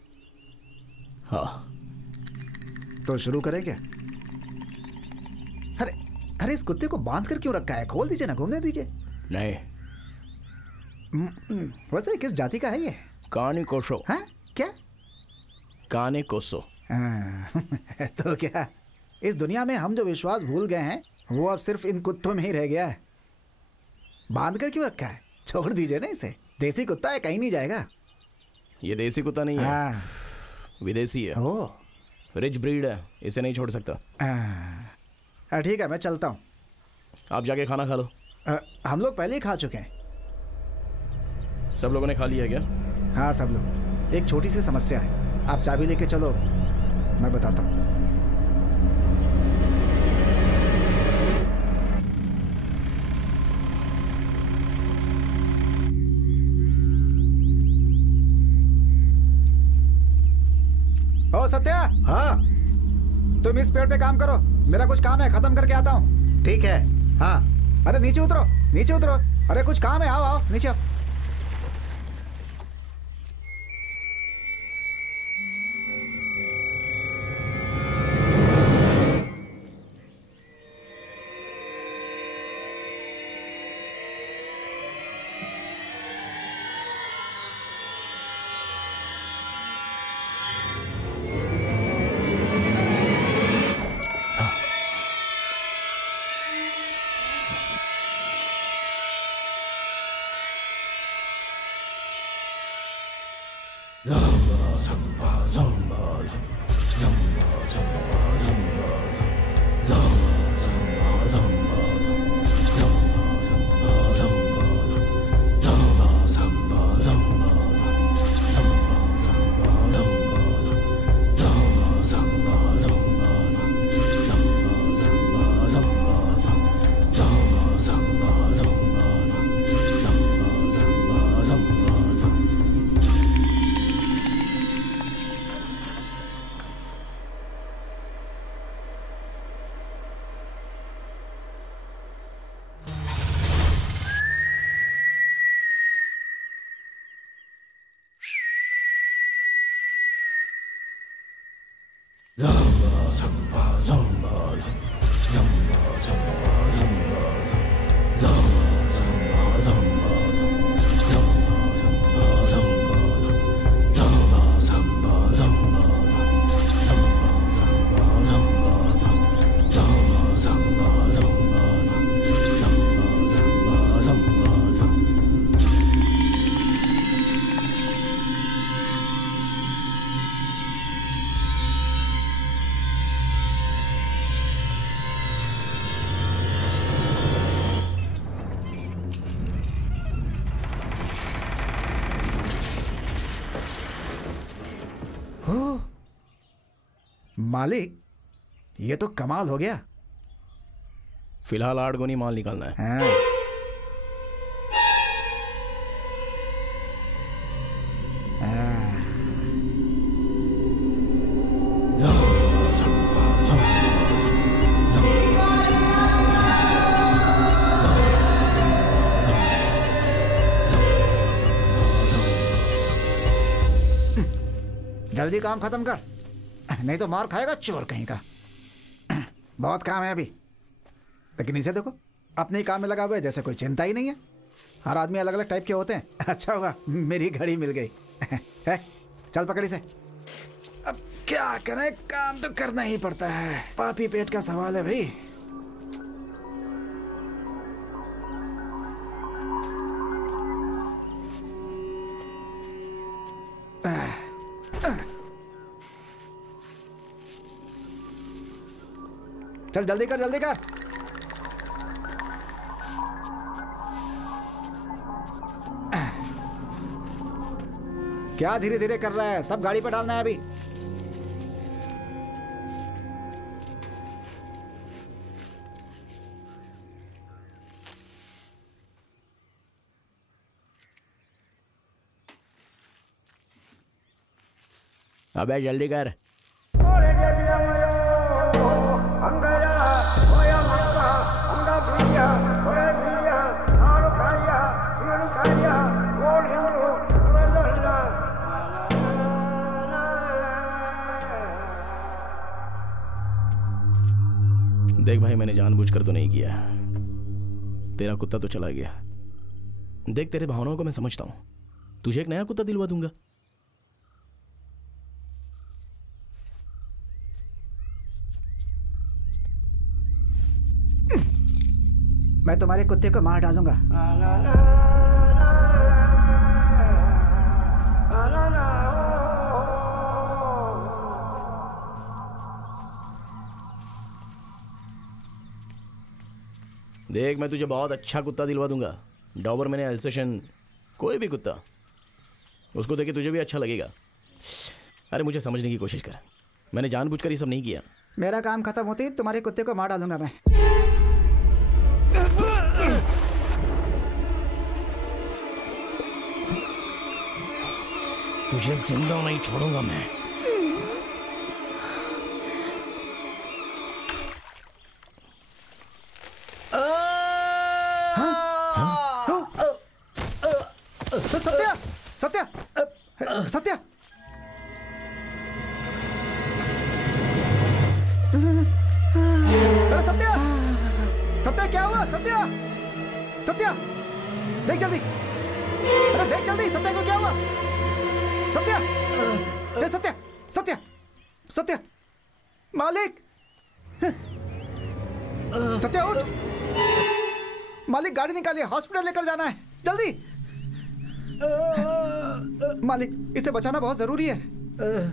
हाँ तो शुरू करें क्या? अरे अरे, इस कुत्ते को बांध कर क्यों रखा है? खोल दीजिए ना, घूमने दीजिए। नहीं। वैसे किस जाति का है ये? कानी कोसो। हाँ क्या? कानी कोसो। तो क्या इस दुनिया में हम जो विश्वास भूल गए हैं वो अब सिर्फ इन कुत्तों में ही रह गया है। बांध कर क्यों रखा है? छोड़ दीजिए ना इसे। देसी कुत्ता है, कहीं नहीं जाएगा। ये देसी कुत्ता नहीं है, विदेशी है। रिच ब्रीड है, इसे नहीं छोड़ सकता। ठीक है, मैं चलता हूँ। आप जाके खाना खा लो। हम लोग पहले ही खा चुके हैं। सब लोगों ने खा लिया क्या? हाँ सब लोग। एक छोटी सी समस्या है, आप चाबी लेके चलो, मैं बताता हूँ। ओ सत्या। हाँ। तुम इस पेड़ पे काम करो, मेरा कुछ काम है, खत्म करके आता हूँ। ठीक है। हाँ। अरे नीचे उतरो, नीचे उतरो। अरे कुछ काम है, आओ आओ नीचे आओ। मालिक, ये तो कमाल हो गया। फिलहाल 8 गोनी माल निकालना है। हाँ। जल्दी काम खत्म कर, नहीं तो मार खाएगा चोर कहीं का। बहुत काम है अभी, लेकिन इसे देखो, अपने ही काम में लगा हुआ है, जैसे कोई चिंता ही नहीं है। हर आदमी अलग अलग टाइप के होते हैं। अच्छा हुआ मेरी घड़ी मिल गई। है, चल पकड़ी से। अब क्या करें, काम तो करना ही पड़ता है, पापी पेट का सवाल है भाई। चल जल्दी कर, जल्दी कर। क्या धीरे धीरे कर रहा है, सब गाड़ी पे डालना है अभी। अबे जल्दी कर। देख भाई, मैंने जानबूझकर तो नहीं किया। तेरा कुत्ता तो चला गया। देख, तेरे भावनाओं को मैं समझता हूं। तुझे एक नया कुत्ता दिलवा दूंगा। मैं तुम्हारे कुत्ते को मार डालूंगा। देख, मैं तुझे बहुत अच्छा कुत्ता दिलवा दूंगा। डॉबरमैन या एल्सेशन, कोई भी कुत्ता, उसको देख के तुझे भी अच्छा लगेगा। अरे मुझे समझने की कोशिश कर, मैंने जानबूझकर ये सब नहीं किया। मेरा काम खत्म होते ही तुम्हारे कुत्ते को मार डालूंगा मैं। तुझे जिंदा नहीं छोड़ूंगा मैं। सत्या, सत्या, सत्या, अरे सत्या, सत्या क्या हुआ? सत्या, सत्या, देख जल्दी, अरे देख जल्दी, सत्या को क्या हुआ? सत्या, अरे सत्या, सत्या, सत्या, मालिक, सत्या उठ, मालिक गाड़ी निकालिए, हॉस्पिटल लेकर जाना है, जल्दी। मालिक, इसे बचाना बहुत जरूरी है।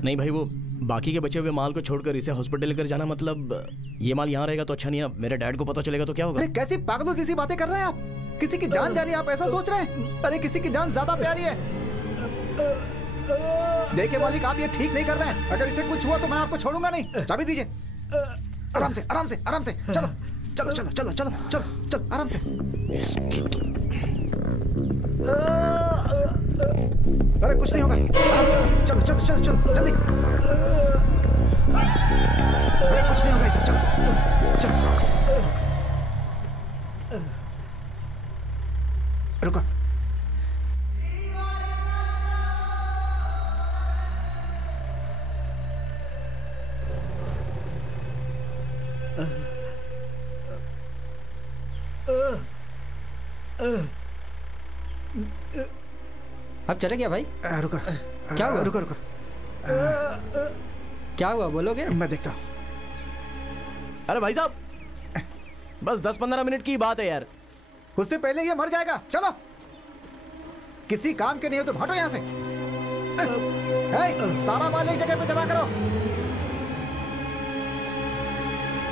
नहीं भाई, वो बाकी के बचे हुए माल को छोड़कर इसे हॉस्पिटल लेकर जाना, मतलब ये माल यहाँ रहेगा तो अच्छा नहीं है। मेरे डैड को पता चलेगा तो क्या होगा? अरे कैसी पागलों जैसी बातें कर रहे हैं आप? किसी की जान जा रही है, आप ऐसा सोच रहे हैं? अरे किसी की जान ज्यादा प्यारी है। देखिए मालिक, आप ये ठीक नहीं कर रहे हैं। अगर इसे कुछ हुआ तो मैं आपको छोड़ूंगा नहीं। चाबी दीजिए। आराम से, आराम से, आराम से, चलो चलो चलो चलो चलो चलो चलो, आराम से। अरे कुछ नहीं होगा, आराम से, चलो चलो चलो चलो जल्दी। अरे कुछ नहीं होगा इसे, चलो चलो। रुको, अब चले गया भाई? रुको, क्या हुआ? रुको रुको, क्या हुआ बोलोगे? मैं देखता हूँ। अरे भाई साहब, बस 10-15 मिनट की बात है यार। उससे पहले ये मर जाएगा। चलो, किसी काम के नहीं हो तो हटो यहाँ से। सारा माल एक जगह पे जमा करो।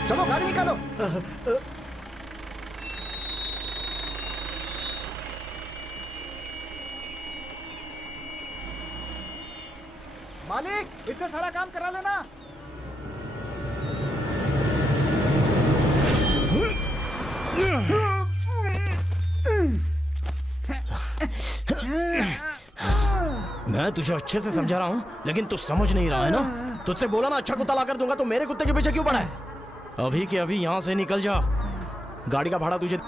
चलो गाड़ी निकालो। मालिक, इससे सारा काम करा लेना। मैं तुझे अच्छे से समझा रहा हूँ, लेकिन तू समझ नहीं रहा है ना। तुझसे बोला ना अच्छा कुत्ता ला कर दूंगा, तो मेरे कुत्ते के पीछे क्यों पड़ा है? अभी के अभी यहाँ से निकल जा। गाड़ी का भाड़ा तुझे।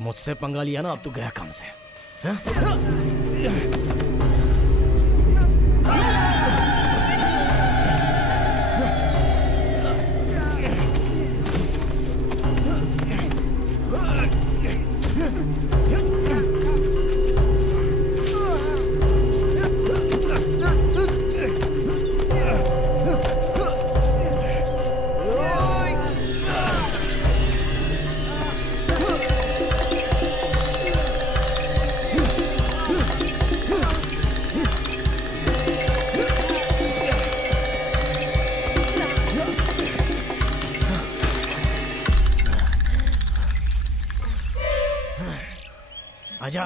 मुझसे पंगा लिया ना, अब तू गया काम से। आजा।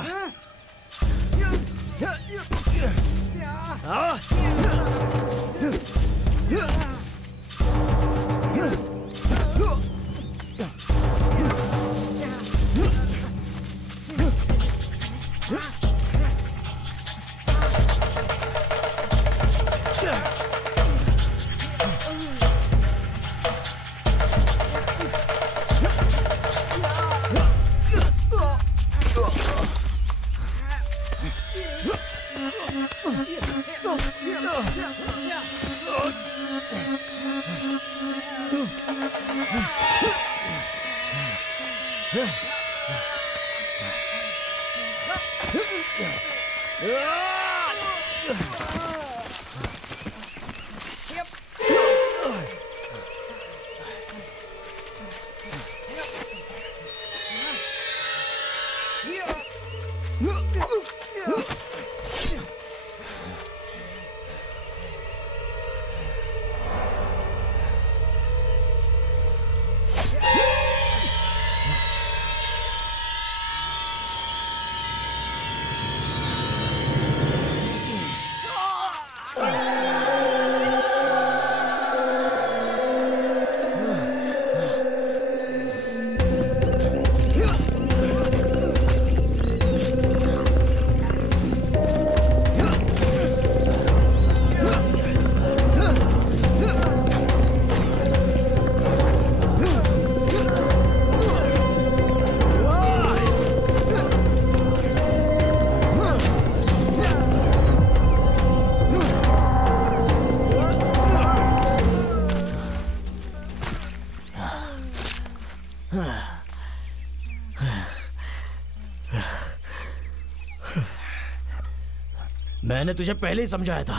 मैंने तुझे पहले ही समझाया था।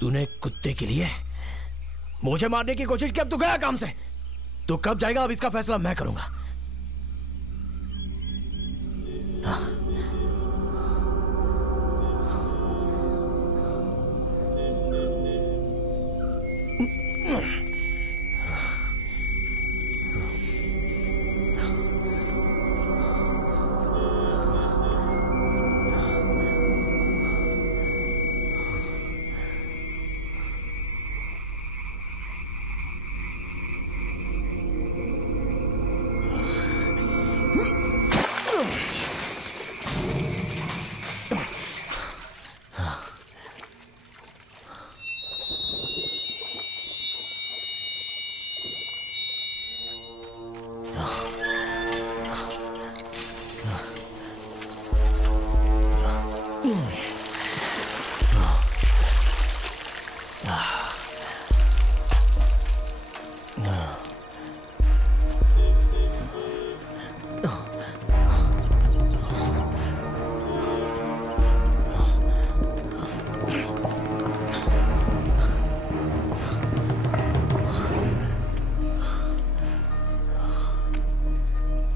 तूने कुत्ते के लिए मुझे मारने की कोशिश की, अब तू गया काम से। तू कब जाएगा, अब इसका फैसला मैं करूंगा।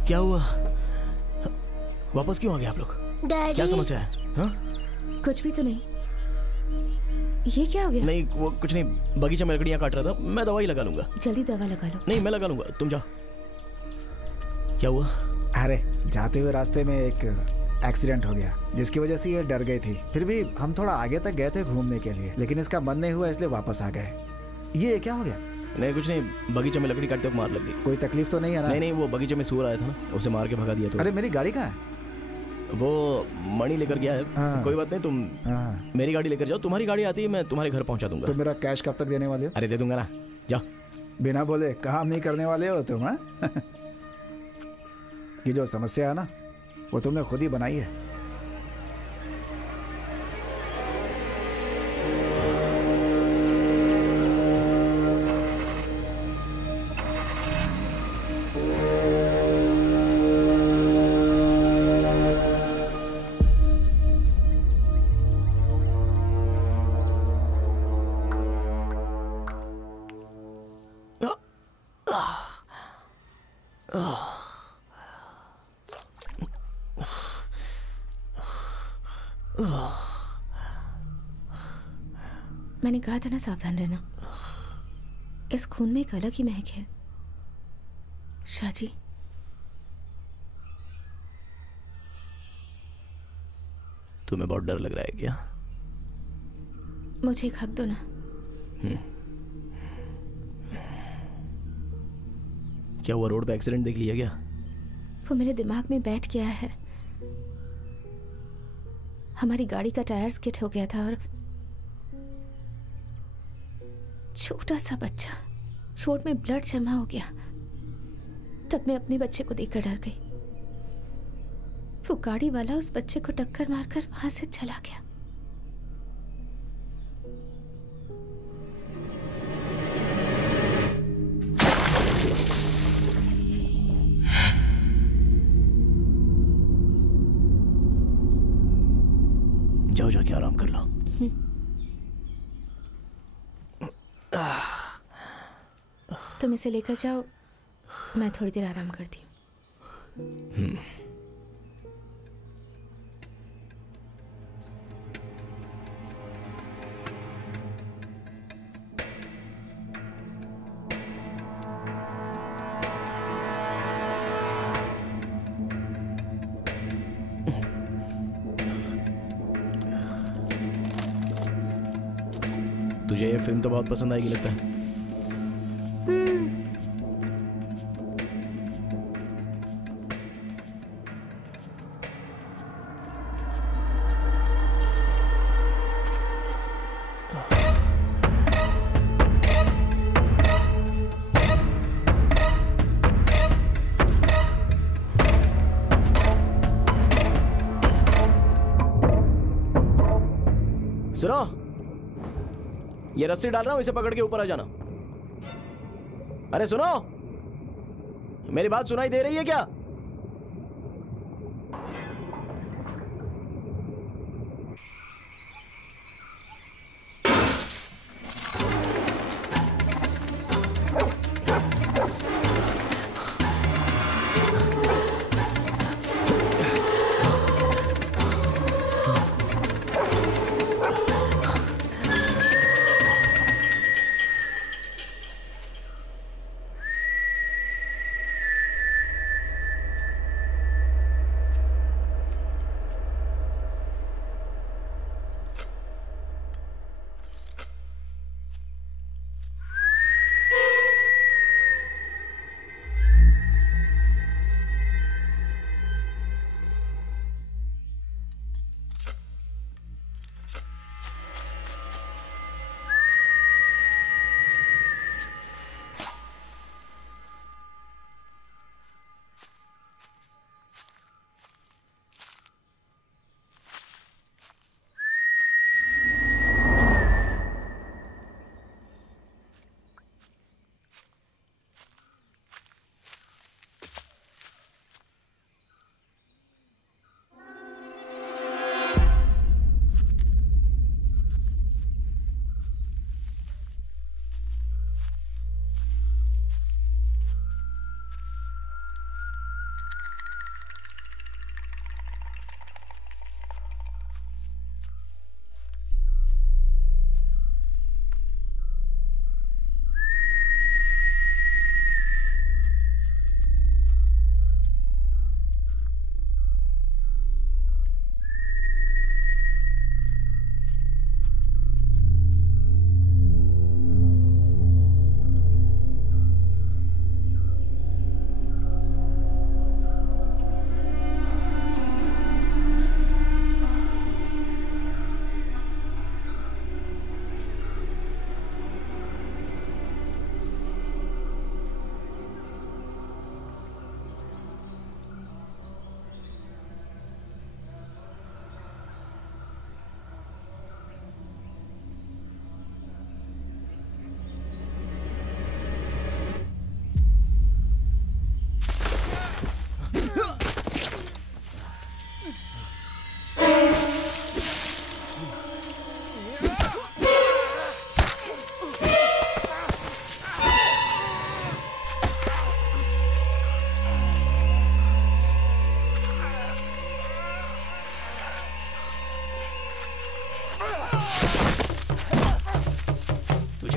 क्या हुआ? वापस क्यों आ गए आप लोग? डैडी, क्या समस्या है? हाँ? कुछ भी तो नहीं। ये क्या हो गया? नहीं वो कुछ नहीं, बगीचे में लकड़ियां काट रहा था, मैं दवाई लगा लूंगा। जल्दी दवा लगा लो। नहीं मैं लगा लूंगा, तुम जाओ। क्या हुआ? अरे जाते हुए रास्ते में एक एक्सीडेंट हो गया जिसकी वजह से ये डर गई थी। फिर भी हम थोड़ा आगे तक गए थे घूमने के लिए, लेकिन इसका मन नहीं हुआ इसलिए वापस आ गए। ये क्या हो गया? नहीं कुछ नहीं, बगीचे में लकड़ी काटते वक्त मार लग गई। कोई तकलीफ तो नहीं है ना? नहीं नहीं, वो बगीचे में सूअर आया था ना, उसे मार के भगा दिया। तो अरे मेरी गाड़ी कहाँ है? वो मणि लेकर गया है। हाँ। कोई बात नहीं, तुम मेरी गाड़ी लेकर जाओ, तुम्हारी गाड़ी आती है मैं तुम्हारे घर पहुंचा दूंगा। तो मेरा कैश कब तक देने वाले हो? अरे दे दूंगा ना, जाओ। बिना बोले काम नहीं करने वाले हो तुम, हाँ? ये जो समस्या है ना वो तुमने खुद ही बनाई है। मैंने कहा था ना सावधान रहना। इस खून में एक अलग ही महक है। शाहजी, तुम्हें बहुत डर लग रहा है क्या? मुझे एक हक दो ना। क्या हुआ, रोड पे एक्सीडेंट देख लिया क्या? वो मेरे दिमाग में बैठ गया है। हमारी गाड़ी का टायर स्किड हो गया था और छोटा सा बच्चा, रोड में ब्लड जमा हो गया। तब मैं अपने बच्चे को देखकर डर गई। वो गाड़ी वाला उस बच्चे को टक्कर मारकर वहां से चला गया। जाओ जाके आराम कर लो। तुम इसे लेकर जाओ, मैं थोड़ी देर आराम करती हूँ। तुझे ये फिल्म तो बहुत पसंद आएगी लगता है। सुनो, ये रस्सी डाल रहा हूं, इसे पकड़ के ऊपर आ जाना। अरे सुनो, मेरी बात सुनाई दे रही है क्या?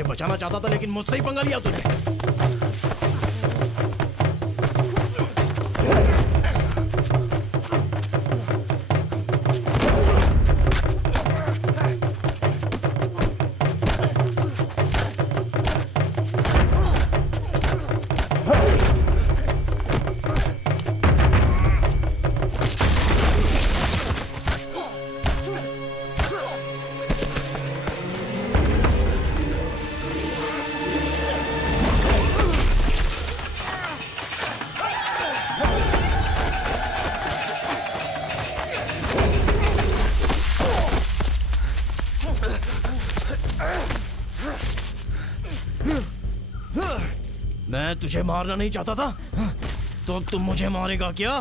बचाना चाहता था लेकिन मुझसे ही पंगा लिया तूने। मैं तुझे मारना नहीं चाहता था तो तुम मुझे मारेगा क्या?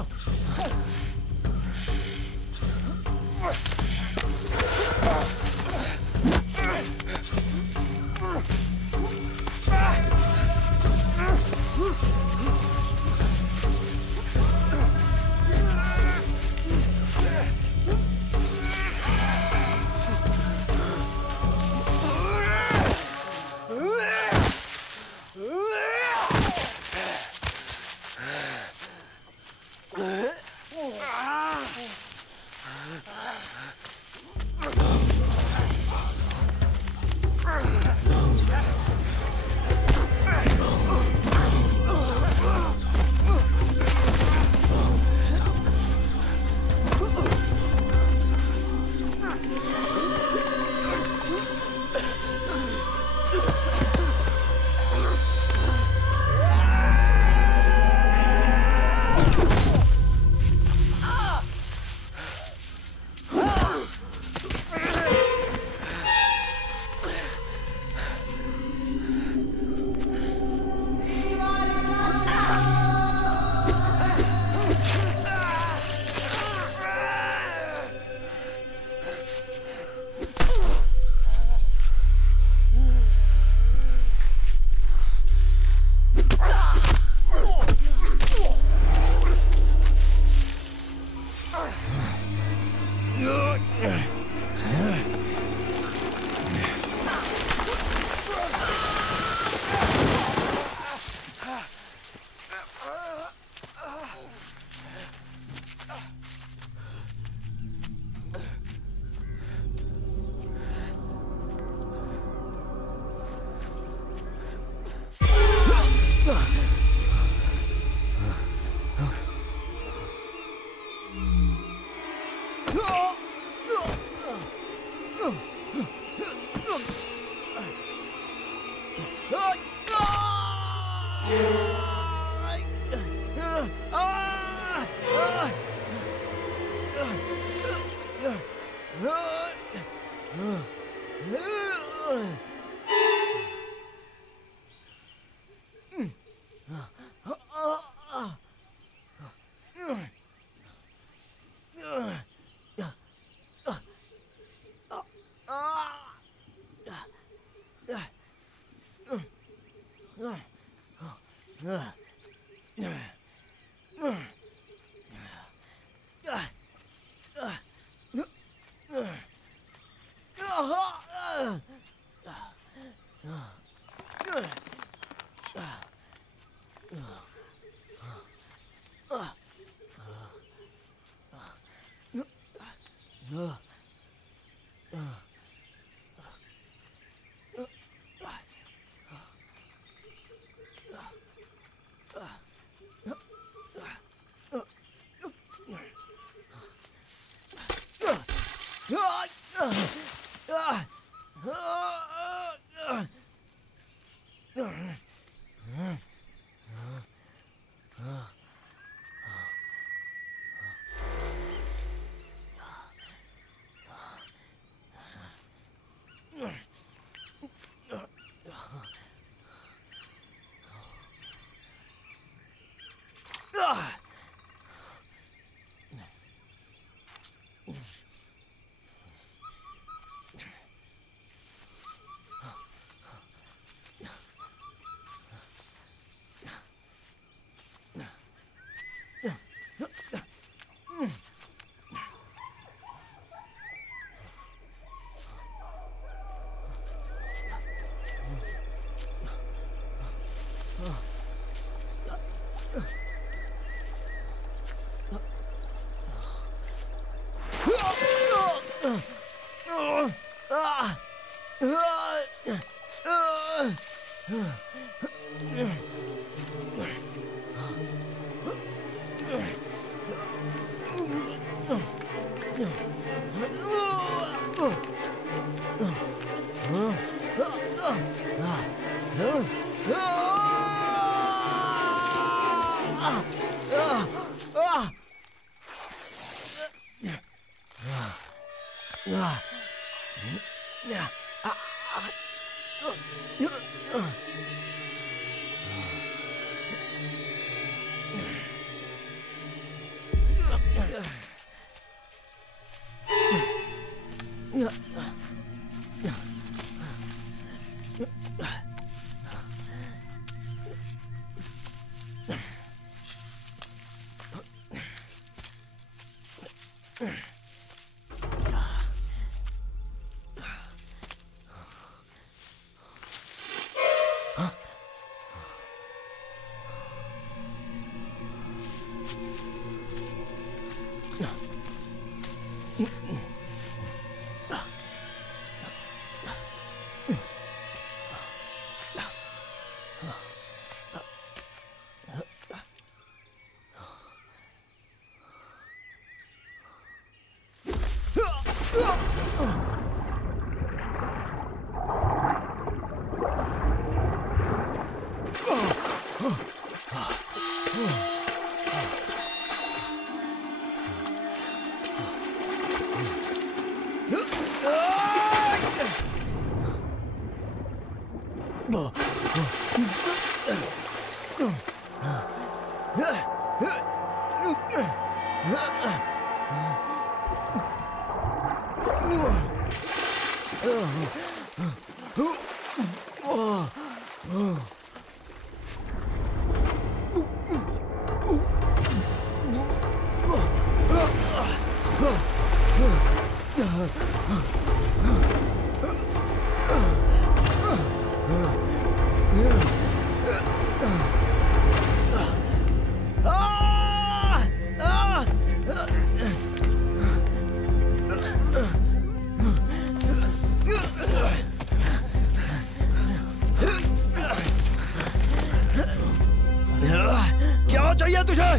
क्या चाहिए तुझे?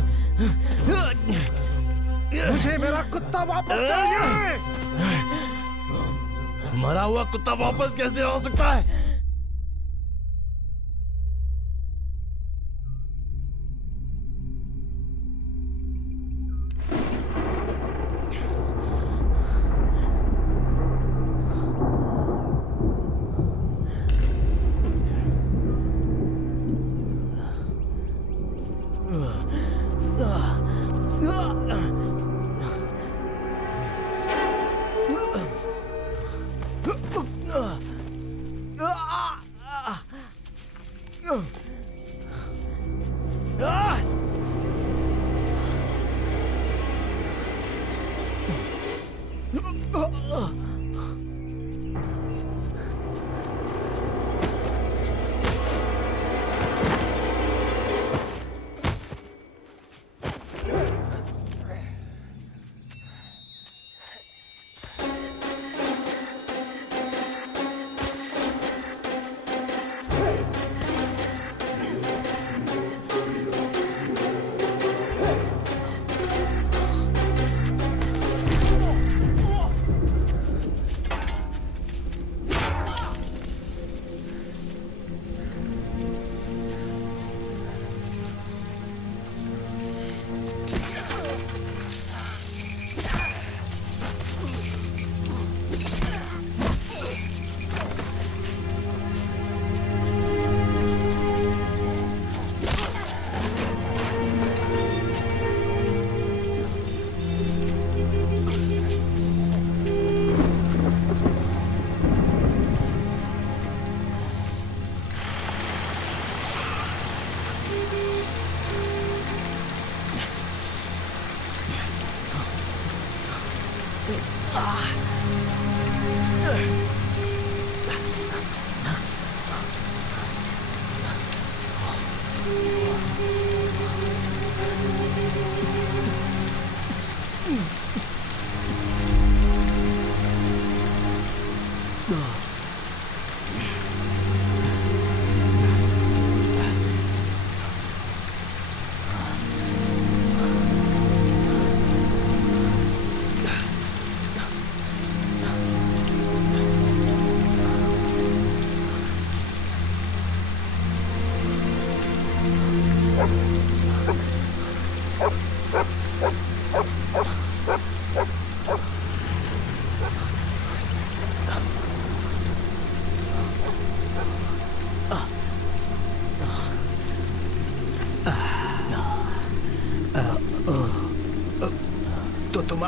मुझे मेरा कुत्ता वापस चाहिए। मरा हुआ कुत्ता वापस कैसे आ सकता है?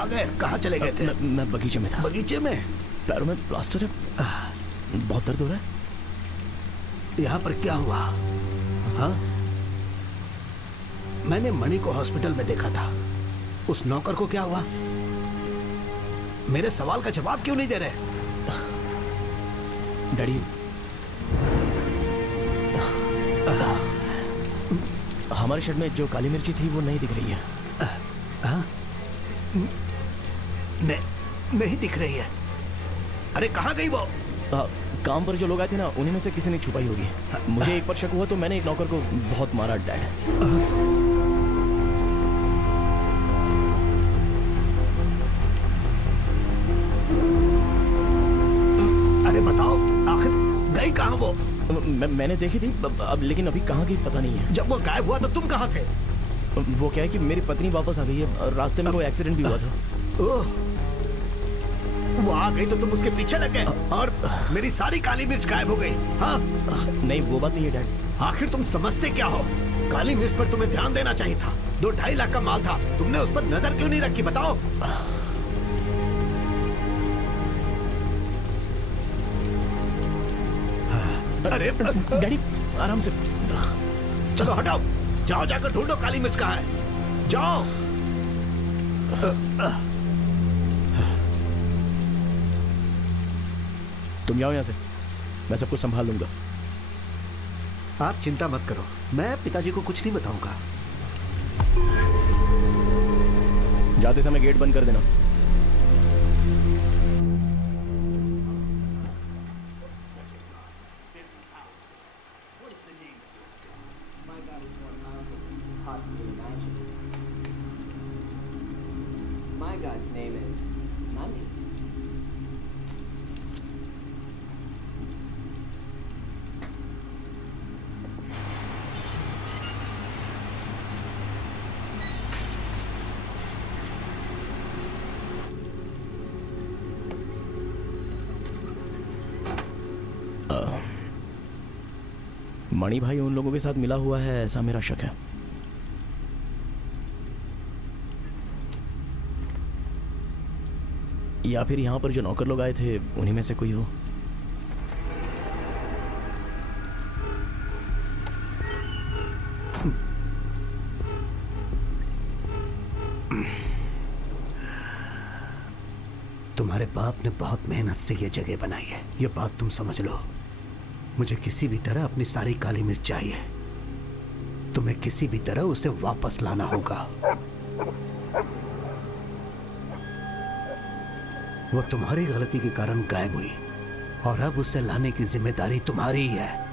गए? कहाँ चले गए थे? मैं बगीचे में था। बगीचे में? पैरों में प्लास्टर है, बहुत दर्द हो रहा है। यहाँ पर क्या हुआ? हाँ, मैंने मणि को हॉस्पिटल में देखा था। उस नौकर को क्या हुआ? मेरे सवाल का जवाब क्यों नहीं दे रहे? डैडी, हमारे शर्ट में जो काली मिर्ची थी वो नहीं दिख रही है। नहीं दिख रही है? अरे कहाँ गई वो? काम पर जो लोग आए थे ना, उन्हीं में से किसी ने छुपाई होगी। मुझे एक पर शक हुआ तो मैंने एक नौकर को बहुत मारा। डैड, अरे बताओ, आखिर गई कहाँ वो? मैंने देखी थी अब, लेकिन अभी कहाँ गई पता नहीं है। जब वो गायब हुआ तो तुम कहाँ थे? वो क्या है कि मेरी पत्नी वापस आ गई है, रास्ते में कोई एक्सीडेंट भी हुआ था। वो आ गई तो तुम उसके पीछे लग गए और मेरी सारी काली मिर्च गायब हो गई। हाँ? नहीं, वो बात नहीं है डैड। आखिर तुम समझते क्या हो? काली मिर्च पर तुम्हें ध्यान देना चाहिए था। 2-2.5 लाख का माल था, तुमने उस पर नजर क्यों नहीं रखी? बताओ। अरे डैडी, आराम से। चलो हटाओ, जाओ जाकर ढूंढो काली मिर्च कहाँ है। जाओ। तुम जाओ यहाँ से, मैं सब कुछ संभाल लूंगा। आप चिंता मत करो, मैं पिताजी को कुछ नहीं बताऊंगा। जाते समय गेट बंद कर देना। मणि भाई उन लोगों के साथ मिला हुआ है, ऐसा मेरा शक है। या फिर यहाँ पर जो नौकर लोग आए थे उन्हीं में से कोई हो। तुम्हारे बाप ने बहुत मेहनत से ये जगह बनाई है, ये बात तुम समझ लो। मुझे किसी भी तरह अपनी सारी काली मिर्च चाहिए। तुम्हें किसी भी तरह उसे वापस लाना होगा। वो तुम्हारी गलती के कारण गायब हुई और अब उसे लाने की जिम्मेदारी तुम्हारी ही है।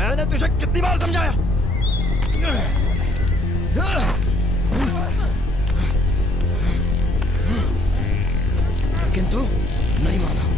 मैंने तुझे कितनी बार समझाया, लेकिन तू नहीं माना।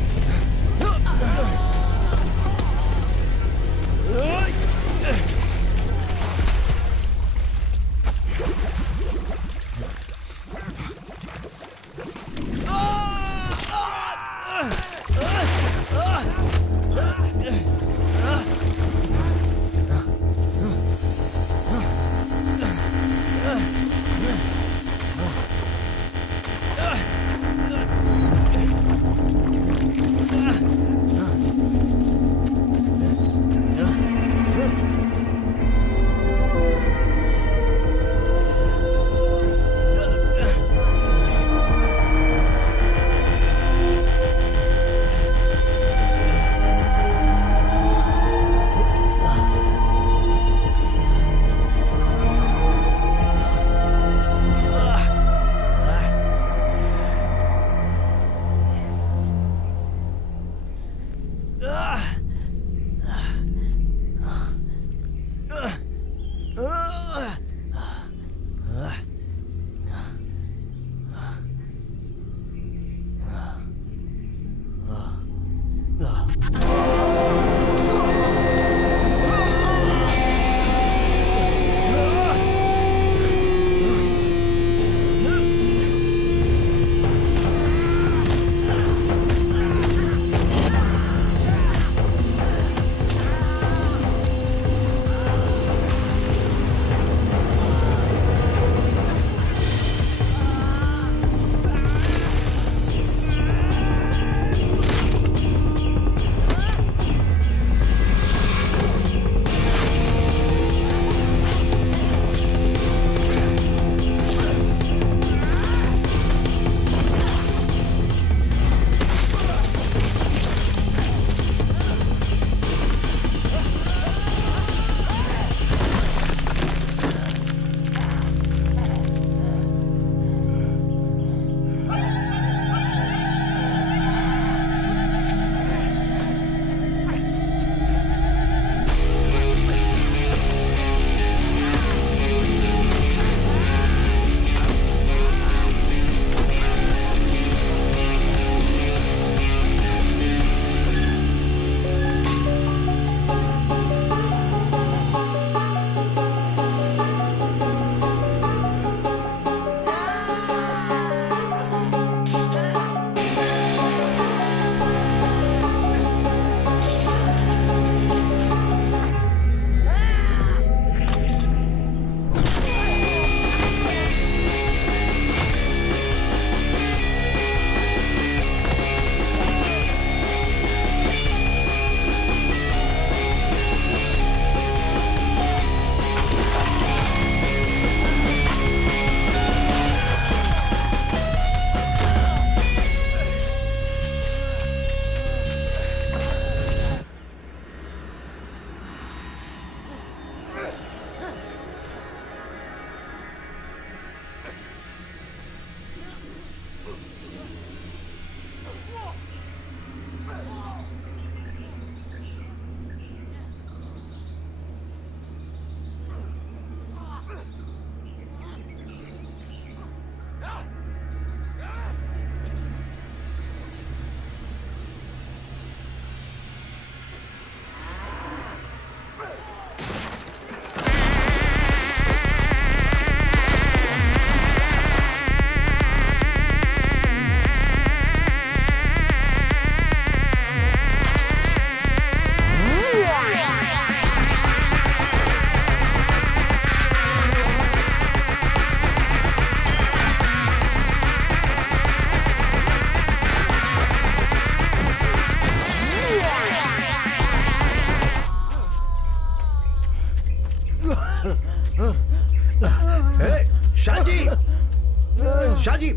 शाजी,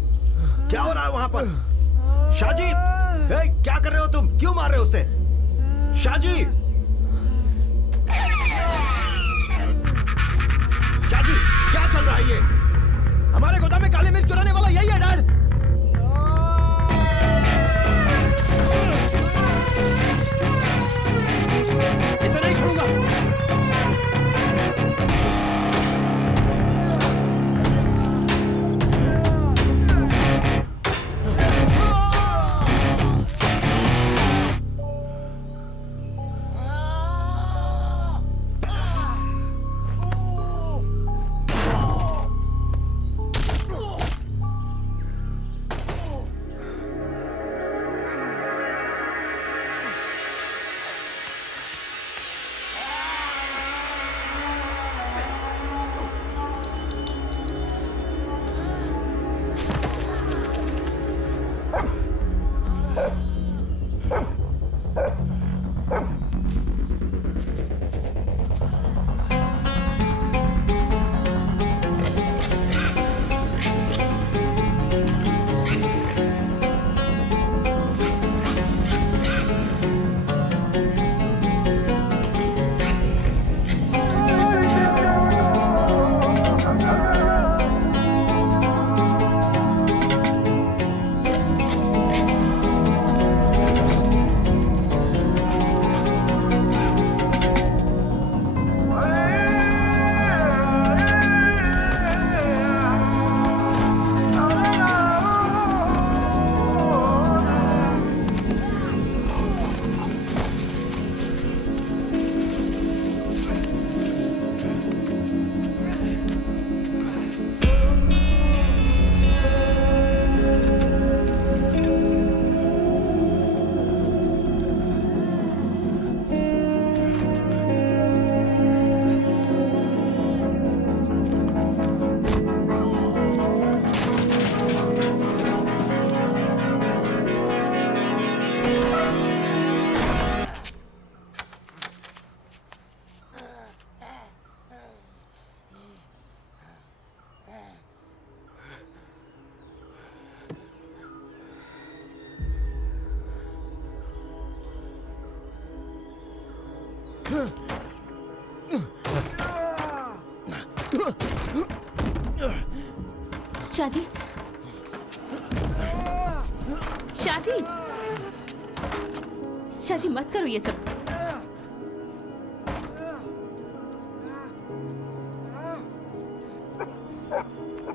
क्या हो रहा है वहां पर? शाजी, क्या कर रहे हो तुम? क्यों मार रहे हो उसे? शाजी, शाजी, क्या चल रहा है ये? हमारे गोदाम में काली मिर्च चुराने वाला यही है डैड। इसे नहीं छोड़ूंगा। शाजी, शाजी, शाजी मत करो ये सब।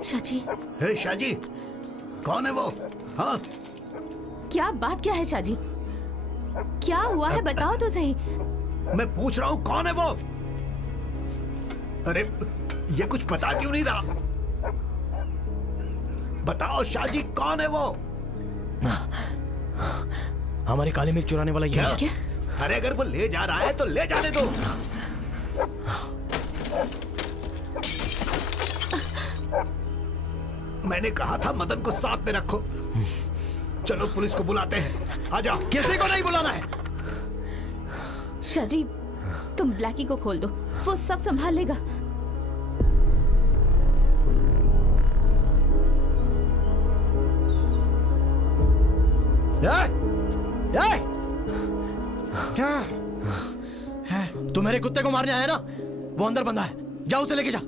शाजी, हे शाजी, कौन है वो? हाँ, क्या बात क्या है शाजी? क्या हुआ है बताओ तो सही। मैं पूछ रहा हूँ कौन है वो? अरे ये कुछ पता क्यों नहीं रहा? बताओ शाजी, कौन है वो? हमारी काली मिर्च चुराने वाला ये है। क्या? अरे अगर वो ले जा रहा है तो ले जाने दो। मैंने कहा था मदन को साथ में रखो। चलो पुलिस को बुलाते हैं, आ जाओ। किसी को नहीं बुलाना है। शाजी, तुम ब्लैकी को खोल दो, वो सब संभाल लेगा। क्या? तू मेरे कुत्ते को मारने आया ना? वो अंदर बंदा है, जाओ उसे लेके जा।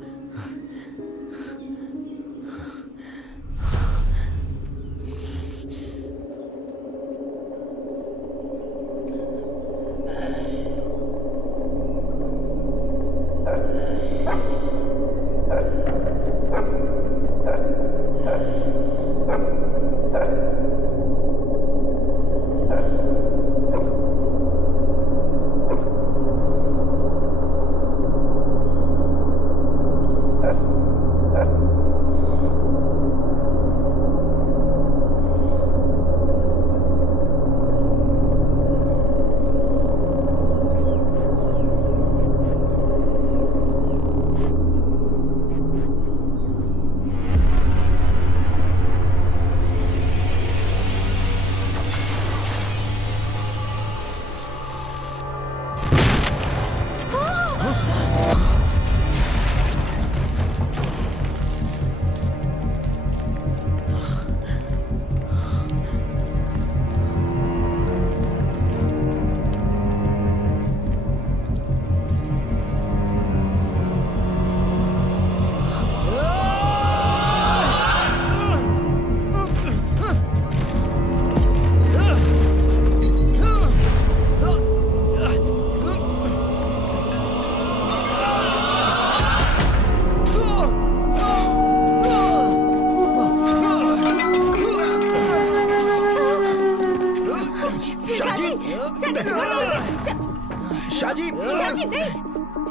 शाजी शाजी नहीं,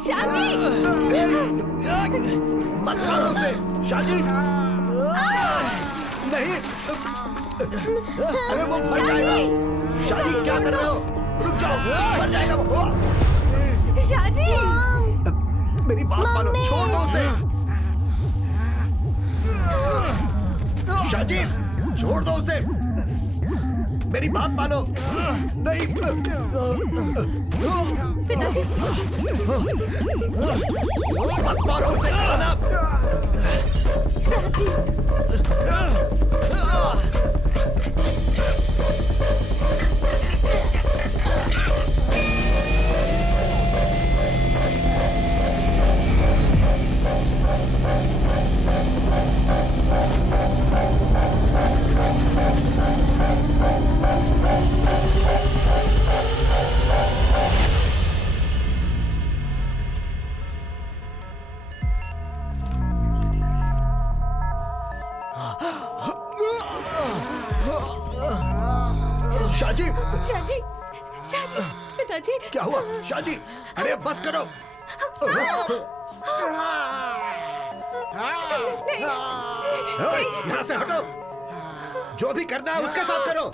शाजी मत मारो उसे। शाजी नहीं, अरे वो मर जाएगा। शाजी क्या कर रहे हो? रुक जाओ, मर जाएगा वो। शाजी मेरी बात मानो, छोड़ दो उसे। शाजी छोड़ दो उसे, मेरी बात मानो। नहीं पिताजी, मत मारो उसे। खाना शाजी शाजी शाजी शाजी पिताजी क्या हुआ? शाजी अरे बस करो। यहाँ से हटो, जो भी करना है उसके साथ करो।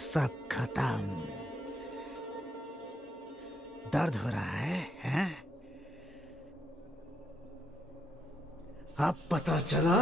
सब खत्म। दर्द हो रहा है, हैं? अब पता चला।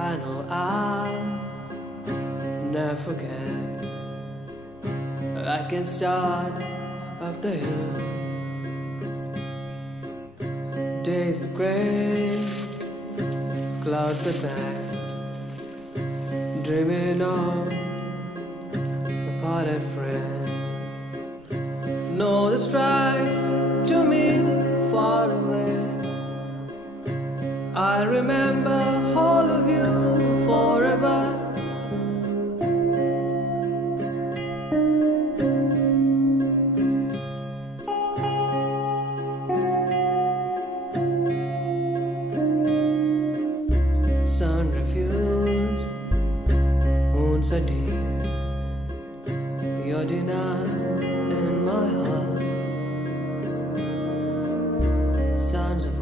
I know I'll never forget. I can start up the hill. Days are gray, clouds are black, dreaming of a parted friend. Know the stripes to me far away. I remember all of you forever. Sun refused, wounds are deep. You're denied in my heart.